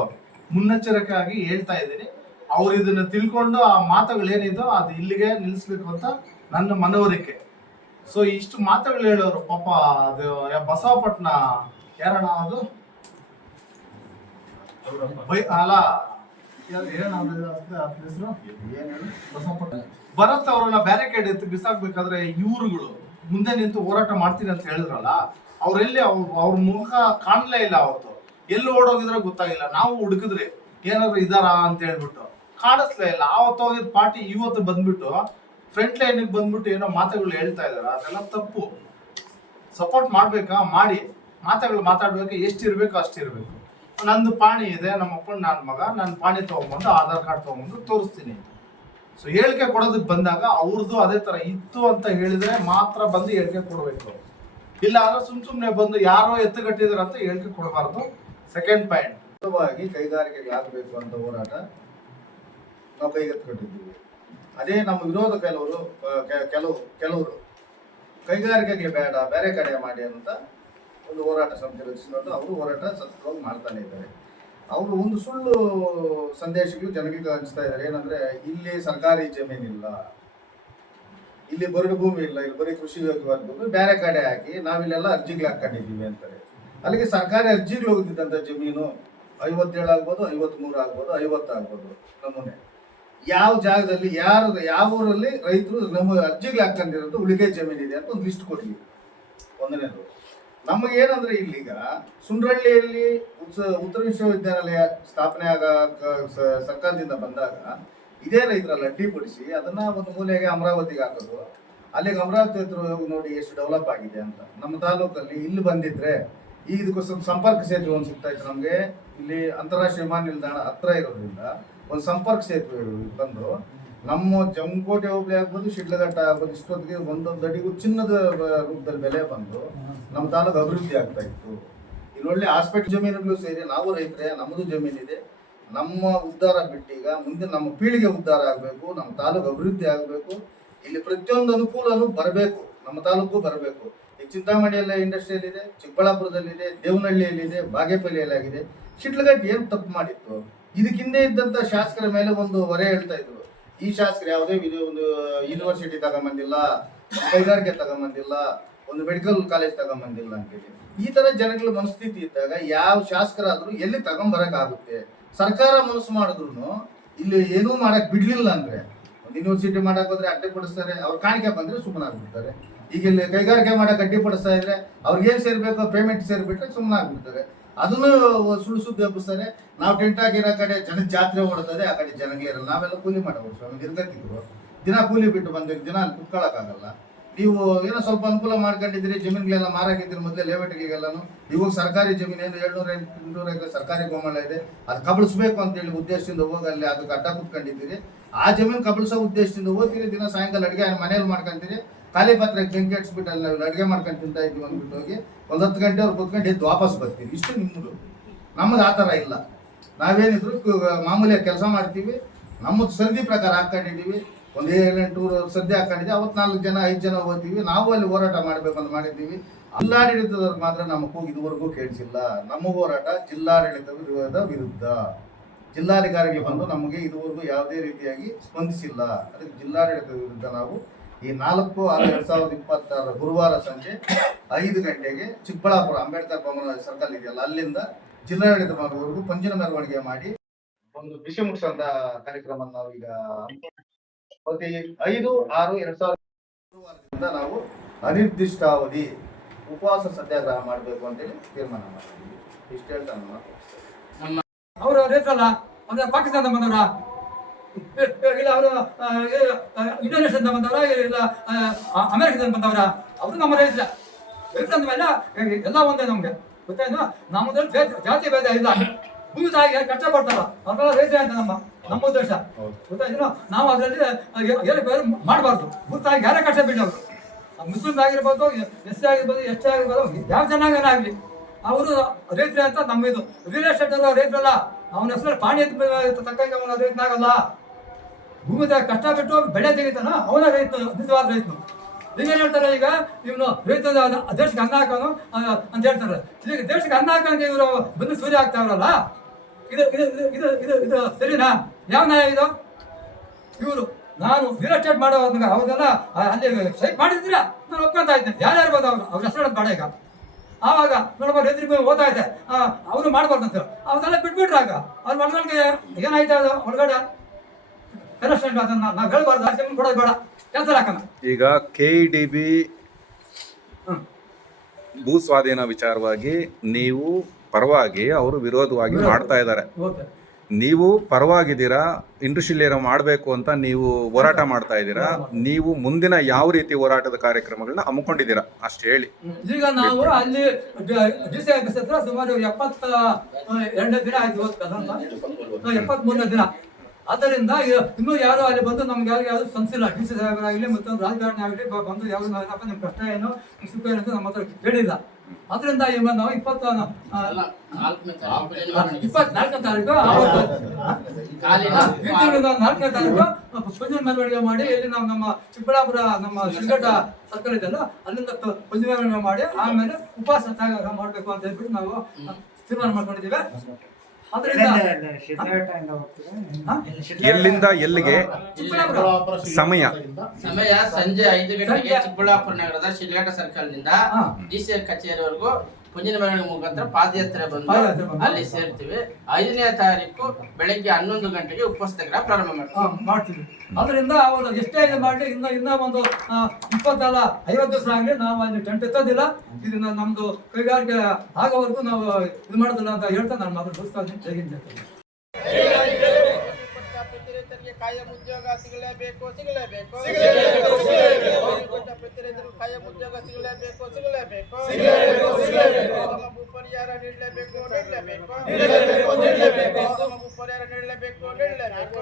ಮುನ್ನೆಚ್ಚರಿಕೆ ಆಗಿ ಹೇಳ್ತಾ ಇದ್ದೀನಿ. ಅವ್ರು ಇದನ್ನ ತಿಳ್ಕೊಂಡು ಆ ಮಾತುಗಳೇನಿದೋ ಅದು ಇಲ್ಲಿಗೆ ನಿಲ್ಲಿಸ್ಬೇಕು ಅಂತ ನನ್ನ ಮನವರಿಕೆ. ಸೊ ಇಷ್ಟು ಮಾತುಗಳು ಹೇಳೋರು ಪಾಪ ಅದು ಬಸವಪಟ್ಟಣ ಯಾರಣ್ಣ ಅದು ಅಲ್ಲ ಭರತ್ ಅವರನ್ನ ಬ್ಯಾರಿಕೇಡ್ ಎತ್ತಿ ಬಿಸಾಕ್ಬೇಕಾದ್ರೆ ಇವ್ರುಗಳು ಮುಂದೆ ನಿಂತು ಹೋರಾಟ ಮಾಡ್ತೀನಿ ಅಂತ ಹೇಳಿದ್ರಲ್ಲ, ಅವ್ರೆಲ್ಲಿ ಅವ್ರ ಮುಖ ಕಾಣ್ಲೇ ಇಲ್ಲ. ಅವತ್ತು ಎಲ್ಲಿ ಓಡೋಗಿದ್ರೆ ಗೊತ್ತಾಗಿಲ್ಲ. ನಾವು ಹುಡುಕಿದ್ರಿ ಏನಾದ್ರು ಇದಾರ ಅಂತ ಹೇಳ್ಬಿಟ್ಟು ಕಾಣಿಸ್ಲೇ ಇಲ್ಲ. ಆವತ್ತು ಹೋಗಿದ್ ಪಾರ್ಟಿ ಇವತ್ತು ಬಂದ್ಬಿಟ್ಟು ಫ್ರಂಟ್ ಲೈನ್ ಬಂದ್ಬಿಟ್ಟು ಏನೋ ಮಾತುಗಳು ಹೇಳ್ತಾ ಇದಾರ, ಅದೆಲ್ಲ ತಪ್ಪು. ಸಪೋರ್ಟ್ ಮಾಡ್ಬೇಕಾ ಮಾಡಿ, ಮಾತುಗಳು ಮಾತಾಡ್ಬೇಕು, ಎಷ್ಟಿರ್ಬೇಕು ಅಷ್ಟಿರ್ಬೇಕು. ನಂದು ಪಾಣಿ ಇದೆ, ನಮ್ಮ ಅಪ್ಪನ ನನ್ನ ಮಗ, ನಾನು ಪಾಣಿ ತಗೊಂಡ್ಬಂದು ಆಧಾರ್ ಕಾರ್ಡ್ ತಗೊಂಡ್ಬಂದು ತೋರಿಸ್ತೀನಿ. ಸೊ ಹೇಳಿಕೆ ಕೊಡೋದಕ್ಕೆ ಬಂದಾಗ ಅವ್ರದ್ದು ಅದೇ ತರ ಇತ್ತು ಅಂತ ಹೇಳಿದ್ರೆ ಮಾತ್ರ ಬಂದು ಹೇಳಿಕೆ ಕೊಡಬೇಕು. ಇಲ್ಲ ಅಂದ್ರೆ ಸುಮ್ನೆ ಬಂದು ಯಾರೋ ಎತ್ತುಗಟ್ಟಿದಾರೆ ಅಂತ ಹೇಳಿಕೆ ಕೊಡಬಾರ್ದು. ಸೆಕೆಂಡ್ ಪಾಯಿಂಟ್ ಕೈಗಾರಿಕೆಗೆ ಆಗಬೇಕು ಅಂತ ಹೋರಾಟ ನಾವು ಕೈಗೆತ್ತಿಕೊಂಡಿದ್ದೀವಿ. ಅದೇ ನಮ್ಮ ವಿರೋಧ ಕೆಲವರು ಕೈಗಾರಿಕೆಗೆ ಬೇಡ ಬೇರೆ ಕಡೆ ಮಾಡಿ ಅಂತ ಒಂದು ಹೋರಾಟ ಸಮಿತಿ ರಚಿಸಿಕೊಂಡು ಅವರು ಹೋರಾಟ ಸತತವಾಗಿ ಮಾಡ್ತಾನೆ ಇದ್ದಾರೆ. ಅವರು ಒಂದು ಸುಳ್ಳು ಸಂದೇಶಗಳು ಜನಗಳಿಗೆ ಹಂಚ್ತಾ ಇದ್ದಾರೆ. ಏನಂದ್ರೆ ಇಲ್ಲಿ ಸರ್ಕಾರಿ ಜಮೀನಿಲ್ಲ, ಇಲ್ಲಿ ಬರಡು ಭೂಮಿ ಇಲ್ಲ, ಇಲ್ಲಿ ಬರೀ ಕೃಷಿ ಯೋಗ್ಯವಾದ ಭೂಮಿ, ಬೇರೆ ಕಡೆ ಹಾಕಿ ನಾವಿಲ್ಲೆಲ್ಲ ಅರ್ಜಿಗಳು ಹಾಕೊಂಡಿದ್ದೀವಿ ಅಂತಾರೆ. ಅಲ್ಲಿಗೆ ಸರ್ಕಾರಿ ಅರ್ಜಿಗಳು ಹೋಗಿದ್ದಂಥ ಜಮೀನು 57 ಆಗ್ಬೋದು, 53 ಆಗ್ಬೋದು, 50 ಆಗ್ಬೋದು ನಮೂನೆ. ಯಾವ ಜಾಗದಲ್ಲಿ ಯಾವ ಊರಲ್ಲಿ ರೈತರು ನಮ್ಮ ಅರ್ಜಿಗಳು ಹಾಕೊಂಡಿರೋದು ಉಳಿಕೆ ಜಮೀನಿದೆ ಅಂತ ಒಂದು ಲಿಸ್ಟ್ ಕೊಡ್ಲಿ. ಒಂದನೇದು. ನಮಗೆ ಏನಂದ್ರೆ ಇಲ್ಲಿಗ ಸುಂಡ್ರಳ್ಳಿಯಲ್ಲಿ ಉತ್ತರ ವಿಶ್ವವಿದ್ಯಾನಿಲಯ ಸ್ಥಾಪನೆ ಸರ್ಕಾರದಿಂದ ಬಂದಾಗ ಇದೇ ರೈತರಲ್ಲಿ ಅಡ್ಡಿಪಡಿಸಿ ಅದನ್ನ ಒಂದು ಮೂಲೆಗೆ ಅಮರಾವತಿಗೆ ಹಾಕೋದು. ಅಲ್ಲಿಗೆ ಅಮರಾವತಿ ಹತ್ರ ನೋಡಿ ಎಷ್ಟು ಡೆವಲಪ್ ಆಗಿದೆ ಅಂತ. ನಮ್ಮ ತಾಲೂಕಲ್ಲಿ ಇಲ್ಲಿ ಬಂದಿದ್ರೆ ಇದಕ್ಕೂ ಸಂಪರ್ಕ ಸೇತುವೆ ಒಂದು ಸಿಗ್ತಾ ಇತ್ತು ನಮಗೆ. ಇಲ್ಲಿ ಅಂತಾರಾಷ್ಟ್ರೀಯ ವಿಮಾನ ನಿಲ್ದಾಣ ಹತ್ರ ಇರೋದ್ರಿಂದ ಒಂದು ಸಂಪರ್ಕ ಸೇತುವೆ ಬಂದು ನಮ್ಮ ಜಮಕೋಟೆ ಹೋಬಳಿ ಆಗ್ಬೋದು, ಶಿಡ್ಲಘಟ್ಟ ಆಗ್ಬೋದು, ಇಷ್ಟೊತ್ತಿಗೆ ಒಂದೊಂದು ಅಡಿಗೂ ಚಿನ್ನದ ರೂಪದಲ್ಲಿ ಬೆಲೆ ಬಂದು ನಮ್ಮ ತಾಲೂಕು ಅಭಿವೃದ್ಧಿ ಆಗ್ತಾ ಇತ್ತು. ಇಲ್ಲಿ ಒಳ್ಳೆ ಹಾಸ್ಪಿಟಲ್ ಜಮೀನುಗಳು ಸೇರಿ ನಾವು ರೈತರೇ, ನಮ್ಮದು ಜಮೀನಿದೆ. ನಮ್ಮ ಉದ್ಧಾರ ಬಿಟ್ಟೀಗ ಮುಂದೆ ನಮ್ಮ ಪೀಳಿಗೆ ಉದ್ಧಾರ ಆಗಬೇಕು, ನಮ್ಮ ತಾಲೂಕು ಅಭಿವೃದ್ಧಿ ಆಗಬೇಕು. ಇಲ್ಲಿ ಪ್ರತಿಯೊಂದು ಅನುಕೂಲನೂ ಬರಬೇಕು, ನಮ್ಮ ತಾಲೂಕು ಬರಬೇಕು. ಈ ಚಿಂತಾಮಣಿಯಲ್ಲ ಇಂಡಸ್ಟ್ರಿಯಲ್ ಇದೆ, ಚಿಕ್ಕಬಳ್ಳಾಪುರದಲ್ಲಿದೆ, ದೇವನಹಳ್ಳಿಯಲ್ಲಿದೆ, ಬಾಗೇಪಲ್ಲಿಯಲ್ಲಿ ಆಗಿದೆ. ಶಿಡ್ಲಘಟ್ಟ ಏನು ತಪ್ಪು ಮಾಡಿತ್ತು? ಇದಕ್ಕಿಂದೆ ಇದ್ದಂಥ ಶಾಸಕರ ಮೇಲೆ ಒಂದು ಹೊರೆ ಹೇಳ್ತಾ ಇದ್ರು. ಈ ಶಾಸಕರು ಯಾವುದೇ ಒಂದು ಯೂನಿವರ್ಸಿಟಿ ತಗೊಂಬಂದಿಲ್ಲ, ಕೈಗಾರಿಕೆ ತಗೊಂಬಂದಿಲ್ಲ, ಒಂದು ಮೆಡಿಕಲ್ ಕಾಲೇಜ್ ತಗೊಂಬಂದಿಲ್ಲ ಅಂತೇಳಿ. ಈ ತರ ಜನಗಳ ಮನಸ್ಥಿತಿ ಇದ್ದಾಗ ಯಾವ ಶಾಸಕರಾದ್ರೂ ಎಲ್ಲಿ ತಗೊಂಬರಕ್ಕಾಗುತ್ತೆ? ಸರ್ಕಾರ ಮನಸ್ಸು ಮಾಡಿದ್ರು ಇಲ್ಲಿ ಏನೂ ಮಾಡಕ್ ಬಿಡ್ಲಿಲ್ಲ ಅಂದ್ರೆ ಒಂದು ಯೂನಿವರ್ಸಿಟಿ ಮಾಡಕ್ ಹೋದ್ರೆ ಅಡ್ಡಿಪಡಿಸ್ತಾರೆ, ಅವ್ರ ಕಾಣಿಕೆ ಬಂದ್ರೆ ಸುಮ್ಮನಾಗ್ಬಿಡ್ತಾರೆ. ಈಗ ಇಲ್ಲಿ ಕೈಗಾರಿಕೆ ಮಾಡಕ್ ಅಡ್ಡಿಪಡಿಸ್ತಾ ಇದ್ರೆ ಅವ್ರಿಗೇನು ಸೇರ್ಬೇಕು ಪೇಮೆಂಟ್ ಸೇರ್ಬಿಟ್ರೆ ಸುಮ್ಮನಾಗ್ಬಿಡ್ತಾರೆ. ಅದನ್ನು ಸುಳ್ಳು ಸುದ್ದಿ ಹಬ್ಬಿಸ್ತಾರೆ. ನಾವು ಟೆಂಟ್ ಆಗಿರೋ ಕಡೆ ಜನದ ಜಾತ್ರೆ ಓಡುತ್ತದೆ, ಆ ಕಡೆ ಜನಗಳಿರಲ್ಲ. ನಾವೆಲ್ಲ ಕೂಲಿ ಮಾಡೋರು ಸ್ವಾಮಿ, ನಿರ್ಗತಿದ್ರು. ದಿನ ಕೂಲಿ ಬಿಟ್ಟು ಬಂದಿರಿ, ದಿನ ಅಲ್ಲಿ ಕುತ್ಕೊಳ್ಳೋಕ್ಕಾಗಲ್ಲ. ನೀವು ಏನೋ ಸ್ವಲ್ಪ ಅನುಕೂಲ ಮಾಡ್ಕೊಂಡಿದ್ದೀರಿ, ಜಮೀನುಗಳೆಲ್ಲ ಮಾರಾಕಿದ್ದೀರಿ ಮೊದಲೇ ಲೇಔಟ್ಗಳಿಗೆಲ್ಲನು. ಇವಾಗ ಸರ್ಕಾರಿ ಜಮೀನು ಏನು 700-800 ಎಕರೆ ಸರ್ಕಾರಿ ಗೋಮಾಳ ಇದೆ, ಅದು ಕಬಳಿಸ್ಬೇಕು ಅಂತೇಳಿ ಉದ್ದೇಶದಿಂದ ಹೋಗಿ ಅಲ್ಲಿ ಅದಕ್ಕೆ ಅಡ್ಡ ಕುತ್ಕೊಂಡಿದ್ದೀರಿ. ಆ ಜಮೀನು ಕಬಳಿಸೋ ಉದ್ದೇಶದಿಂದ ಹೋಗ್ತೀರಿ, ದಿನ ಸಾಯಂಕಾಲ ಅಡುಗೆ ಮನೇಲಿ ಮಾಡ್ಕೊಂತೀರಿ. ಖಾಲಿ ಪಾತ್ರೆಗೆ ಬೆಂಕಿ ಹಚ್ಬಿಟ್ಟು ಅಲ್ಲಿ ನಾವು ಅಡುಗೆ ಮಾಡ್ಕೊಂಡು ತಿಂತಾ ಇದ್ದೀವಿ ಅಂದ್ಬಿಟ್ಟು ಹೋಗಿ ಒಂದು 10 ಗಂಟೆ ಅವ್ರು ಕುತ್ಕೊಂಡು ಎದ್ದು ವಾಪಸ್ ಬರ್ತೀವಿ. ಇಷ್ಟು ನಿಮ್ಮದು. ನಮ್ಮದು ಆ ಥರ ಇಲ್ಲ. ನಾವೇನಿದ್ರು ಮಾಮೂಲಿಯಾಗಿ ಕೆಲಸ ಮಾಡ್ತೀವಿ, ನಮ್ಮದು ಸರ್ದಿ ಪ್ರಕಾರ ಹಾಕೊಂಡಿದ್ದೀವಿ. ಒಂದು 7-8 ಸರ್ದಿ ಹಾಕೊಂಡಿದ್ದೀವಿ. ಅವತ್ತು 4 ಜನ 5 ಜನ ಹೋಗ್ತೀವಿ. ನಾವು ಅಲ್ಲಿ ಹೋರಾಟ ಮಾಡಬೇಕು ಅಂತ ಮಾಡಿದ್ದೀವಿ. ಜಿಲ್ಲಾಡಳಿತದವ್ರು ಮಾತ್ರ ನಮ್ಮ ಕೂಗು ಇದುವರೆಗೂ ಕೇಳಿಸಿಲ್ಲ. ನಮ್ಮ ಹೋರಾಟ ಜಿಲ್ಲಾಡಳಿತದ ವಿರುದ್ಧ. ಜಿಲ್ಲಾಧಿಕಾರಿಗಳು ಬಂದು ನಮಗೆ ಇದುವರೆಗೂ ಯಾವುದೇ ರೀತಿಯಾಗಿ ಸ್ಪಂದಿಸಿಲ್ಲ. ಅದಕ್ಕೆ ಜಿಲ್ಲಾಡಳಿತದ ವಿರುದ್ಧ ನಾವು ಈ 4/6/2026 ಗುರುವಾರ ಸಂಜೆ 5 ಗಂಟೆಗೆ ಚಿಕ್ಕಬಳ್ಳಾಪುರ ಅಂಬೇಡ್ಕರ್ ಭವನ ಸರ್ಕಲ್ ಇದೆಯಲ್ಲ, ಅಲ್ಲಿಂದ ಜಿಲ್ಲಾಡಳಿತ ಮಾಡುವವರೆಗೂ ಪಂಜಿನ ಮೆರವಣಿಗೆ ಮಾಡಿ ಒಂದು ಬಿಸಿ ಮುಟ್ಟಿಸುವಂತ ಕಾರ್ಯಕ್ರಮ ನಾವು ಈಗ ಪ್ರತಿ 5/6/2026 ಗುರುವಾರದಿಂದ ನಾವು ಅನಿರ್ದಿಷ್ಟಾವಧಿ ಉಪವಾಸ ಸತ್ಯಾಗ್ರಹ ಮಾಡಬೇಕು ಅಂತೇಳಿ ತೀರ್ಮಾನ ಮಾಡಿದ್ದೀವಿ. ಇಷ್ಟು ಹೇಳ್ತಾನೆ. ಅವರು ರೈತರಲ್ಲ, ಅಂದ್ರೆ ಪಾಕಿಸ್ತಾನದ ಬಂದವರ, ಇಲ್ಲ ಅವರು ಇಂಡೋನೇಷ್ಯಾದಿಂದ ಬಂದವರ, ಇಲ್ಲ ಅಮೆರಿಕದಿಂದ ಬಂದವರ, ಅವರು ನಮ್ಮ ರೈತರ. ರೈತರ ಮೇಲೆ ಎಲ್ಲ ಒಂದೇ ನಮ್ಗೆ ಗೊತ್ತಾಯ್ತು. ನಮ್ಮದ್ರಲ್ಲಿ ಜಾತಿ ಭೇದ ಇಲ್ಲ. ಭೂಮಿ ತಾಯಿಗೆ ಕಷ್ಟಪಡ್ತಾರ ಅವರೆಲ್ಲ ರೈತರೇ ಅಂತ ನಮ್ಮ ಉದ್ದೇಶ ಗೊತ್ತಾಯ್ತು. ನಾವು ಅದರಲ್ಲಿ ಏನು ಬೇರೆ ಮಾಡಬಾರ್ದು. ಭೂಮಿ ತಾಯಿಗೆ ಯಾರೇ ಕಷ್ಟ ಬಿಟ್ಟವರು, ಮುಸ್ಲಿಮ್ ಆಗಿರ್ಬೋದು, ಎಸ್ ಆಗಿರ್ಬೋದು, ಎಸ್ ಆಗಿರ್ಬೋದು, ಯಾವ ಚೆನ್ನಾಗೇನಾಗಲಿ ಅವರು ರೈತರೇ ಅಂತ ನಮ್ಮ ಇದು. ರಿಯಲ್ ಎಸ್ಟೇಟ್ ಅವರು ರೈತರಲ್ಲ, ಅವನ ಹೆಸರು ಪಾಣಿ ತಕ್ಕಂಗೆ ಅವನ ರೈತನಾಗಲ್ಲ. ಭೂಮಿ ತಾಯಿ ಕಷ್ಟ ಬಿಟ್ಟು ಬೆಳೆ ತೆಗಿತಾನ ಅವನ ರೈತ, ನಿಜವಾದ ರೈತನು. ಈಗೇನು ಹೇಳ್ತಾರೆ, ಈಗ ಇವನು ರೈತ ದೇಶಕ್ಕೆ ಅನ್ನ ಹಾಕೋನು ಅಂತ ಹೇಳ್ತಾರೆ. ಈಗ ದೇಶಕ್ಕೆ ಅನ್ನ ಹಾಕೋಂಗೆ ಇವರು ಬಂದು ಸೂರ್ಯ ಆಗ್ತಾವ್ರಲ್ಲ, ಇದು ಇದು ಇದು ಇದು ಇದು ಸರಿನಾ? ಯಾವ ನ್ಯಾಯ ಇದು? ಇವರು ನಾನು ರಿಯಲ್ ಎಸ್ಟೇಟ್ ಮಾಡೋ ಅವ್ರನ್ನೆಲ್ಲ ಅಲ್ಲಿ ಸೈಟ್ ಮಾಡಿದ್ರ ನಾನು ಒಪ್ಕೊಂತ ಇದ್ದೇನೆ. ಯಾರು ಇರ್ಬೋದು ಅವ್ರ ಹೆಸರು ಬೇಡ. ಈಗ ಆವಾಗ ನೋಡಮ್ಮ ರೈತರಿಗೆ ಓದ್ತಾ ಇದೆ, ಅವರು ಮಾಡ್ಬಾರ್ದಂತ ಅವ್ರೆಲ್ಲ ಬಿಟ್ಬಿಟ್ರಾಗ ಅವ್ರು ಒಳಗಡೆ ಏನಾಯ್ತು ಅದು ಒಳಗಡೆ ಕರೆಸ್ಟೆಂಟ್ ಅದನ್ನ ನಾವು ಹೇಳ್ಬಾರ್ದು. ಅಷ್ಟೇ ಕೊಡೋದು ಬೇಡ, ಕ್ಯಾನ್ಸಲ್ ಹಾಕೋಣ. ಈಗ KEDB ಭೂ ಸ್ವಾಧೀನ ವಿಚಾರವಾಗಿ ನೀವು ಪರವಾಗಿ, ಅವರು ವಿರೋಧವಾಗಿ ಮಾಡ್ತಾ ಇದ್ದಾರೆ. ಓಕೆ, ನೀವು ಪರವಾಗಿದ್ದೀರಾ, ಇಂಡಸ್ಟ್ರಿಯಲ್ ಮಾಡಬೇಕು ಅಂತ ನೀವು ಹೋರಾಟ ಮಾಡ್ತಾ ಇದ್ದೀರಾ. ನೀವು ಮುಂದಿನ ಯಾವ ರೀತಿ ಹೋರಾಟದ ಕಾರ್ಯಕ್ರಮಗಳನ್ನ ಹಮ್ಮಿಕೊಂಡಿದ್ದೀರಾ ಅಷ್ಟು ಹೇಳಿ. ಈಗ ನಾವು ಅಲ್ಲಿ DC ಆಫೀಸ್ ಹತ್ರ ಸುಮಾರು 72ನೇ ದಿನ ಆಯ್ತು, 73ನೇ ದಿನ. ಆದ್ದರಿಂದ ಇನ್ನೂ ಯಾರು ಅಲ್ಲಿ ಬಂದು ನಮ್ಗೆ ಯಾರು ಸಂಸಿಲ್ಲ. DC ಸಾಹೇಬರಾಗಲಿ ಮತ್ತೊಂದು ರಾಜಕಾರಣಿ ಆಗಲಿ ಬಂದು ಯಾರು ಏನಪ್ಪ ನಿಮ್ಮ ಕಷ್ಟ ಏನು ಸುಖ ಏನು ಅಂತ ನಮ್ಮ ಹತ್ರ ಕೇಳಿಲ್ಲ. ಅದರಿಂದ ಇವಾಗ ನಾವು 24ನೇ ತಾರೀಕು 4ನೇ ತಾರೀಕು ಪಂಜಿನ ಮೆರವಣಿಗೆ ಮಾಡಿ ಇಲ್ಲಿ ನಾವು ನಮ್ಮ ಚಿಕ್ಕಬಳ್ಳಾಪುರ ನಮ್ಮ ಶಿಲ್ಘಟ್ಟ ಸರ್ಕಲ್ ಇದೆಯಲ್ಲ ಅಲ್ಲಿಂದ ಪಂಜಿನ ಮೆರವಣಿಗೆ ಮಾಡಿ ಆಮೇಲೆ ಉಪವಾಸ ಸತ್ಯಾಗ್ರಹ ಮಾಡಬೇಕು ಅಂತ ಹೇಳ್ಬಿಟ್ಟು ನಾವು ತೀರ್ಮಾನ ಮಾಡ್ಕೊಂಡಿದ್ದೀವಿ. ಅದರಿಂದ ಎಲ್ಲಿಂದ ಎಲ್ಲಿಗೆ ಸಮಯ? ಸಮಯ ಸಂಜೆ 5 ಗಂಟೆಗೆ ಚಿಕ್ಕಬಳ್ಳಾಪುರ ನಗರದ ಶಿಲ್ಘಟ್ಟ ಸರ್ಕಲ್ನಿಂದ DC ಕಚೇರಿವರೆಗೂ ಪುಂಜಿನ ಮೆರವಣಿಗೆ ಮುಖಾಂತರ ಪಾದಯಾತ್ರೆ ಬಂದು ಅಲ್ಲಿ ಸೇರ್ತೀವಿ. 5ನೇ ತಾರೀಕು ಬೆಳಗ್ಗೆ 11 ಗಂಟೆಗೆ ಉಪವಾಸ ಸತ್ಯಾಗ್ರಹ ಪ್ರಾರಂಭ ಮಾಡ್ತೀವಿ. ಅದರಿಂದ ಅವರು ಎಷ್ಟೇ ಇದು ಮಾಡಲಿ ಇನ್ನ ಒಂದು 20 ಅಲ್ಲ 50 ದಿವಸ ಆಗಲಿ ನಾವು ಅಲ್ಲಿ ಟೆಂಟ್ ಎತ್ತೋದಿಲ್ಲ. ಇದನ್ನ ನಮ್ದು ಕೈಗಾರಿಕೆ ಆಗೋವರೆಗೂ ನಾವು ಇದು ಮಾಡೋದಿಲ್ಲ ಅಂತ ಹೇಳ್ತಾ ನಾನು ಮಾತ್ರ ಮುಗಿಸ್ತಾ ಇದ್ದೀನಿ. ಜೈ ಹಿಂದ್, ಜೈ ಕರ್ನಾಟಕ. ಕಾಯಂ ಉದ್ಯೋಗ ಸಿಗಲೇಬೇಕು, ಸಿಗಲೇಬೇಕು, ಕಾಯಂ ಉದ್ಯೋಗ ಸಿಗಲೇಬೇಕು, ಸಿಗಲೇಬೇಕು, ಭೂ ಪರಿಹಾರ ನೀಡಲೇಬೇಕು, ನೀಡಲೇಬೇಕು, ಭೂ ಪರಿಹಾರ ನೀಡಲೇಬೇಕು, ನೀಡಲೇಬೇಕು.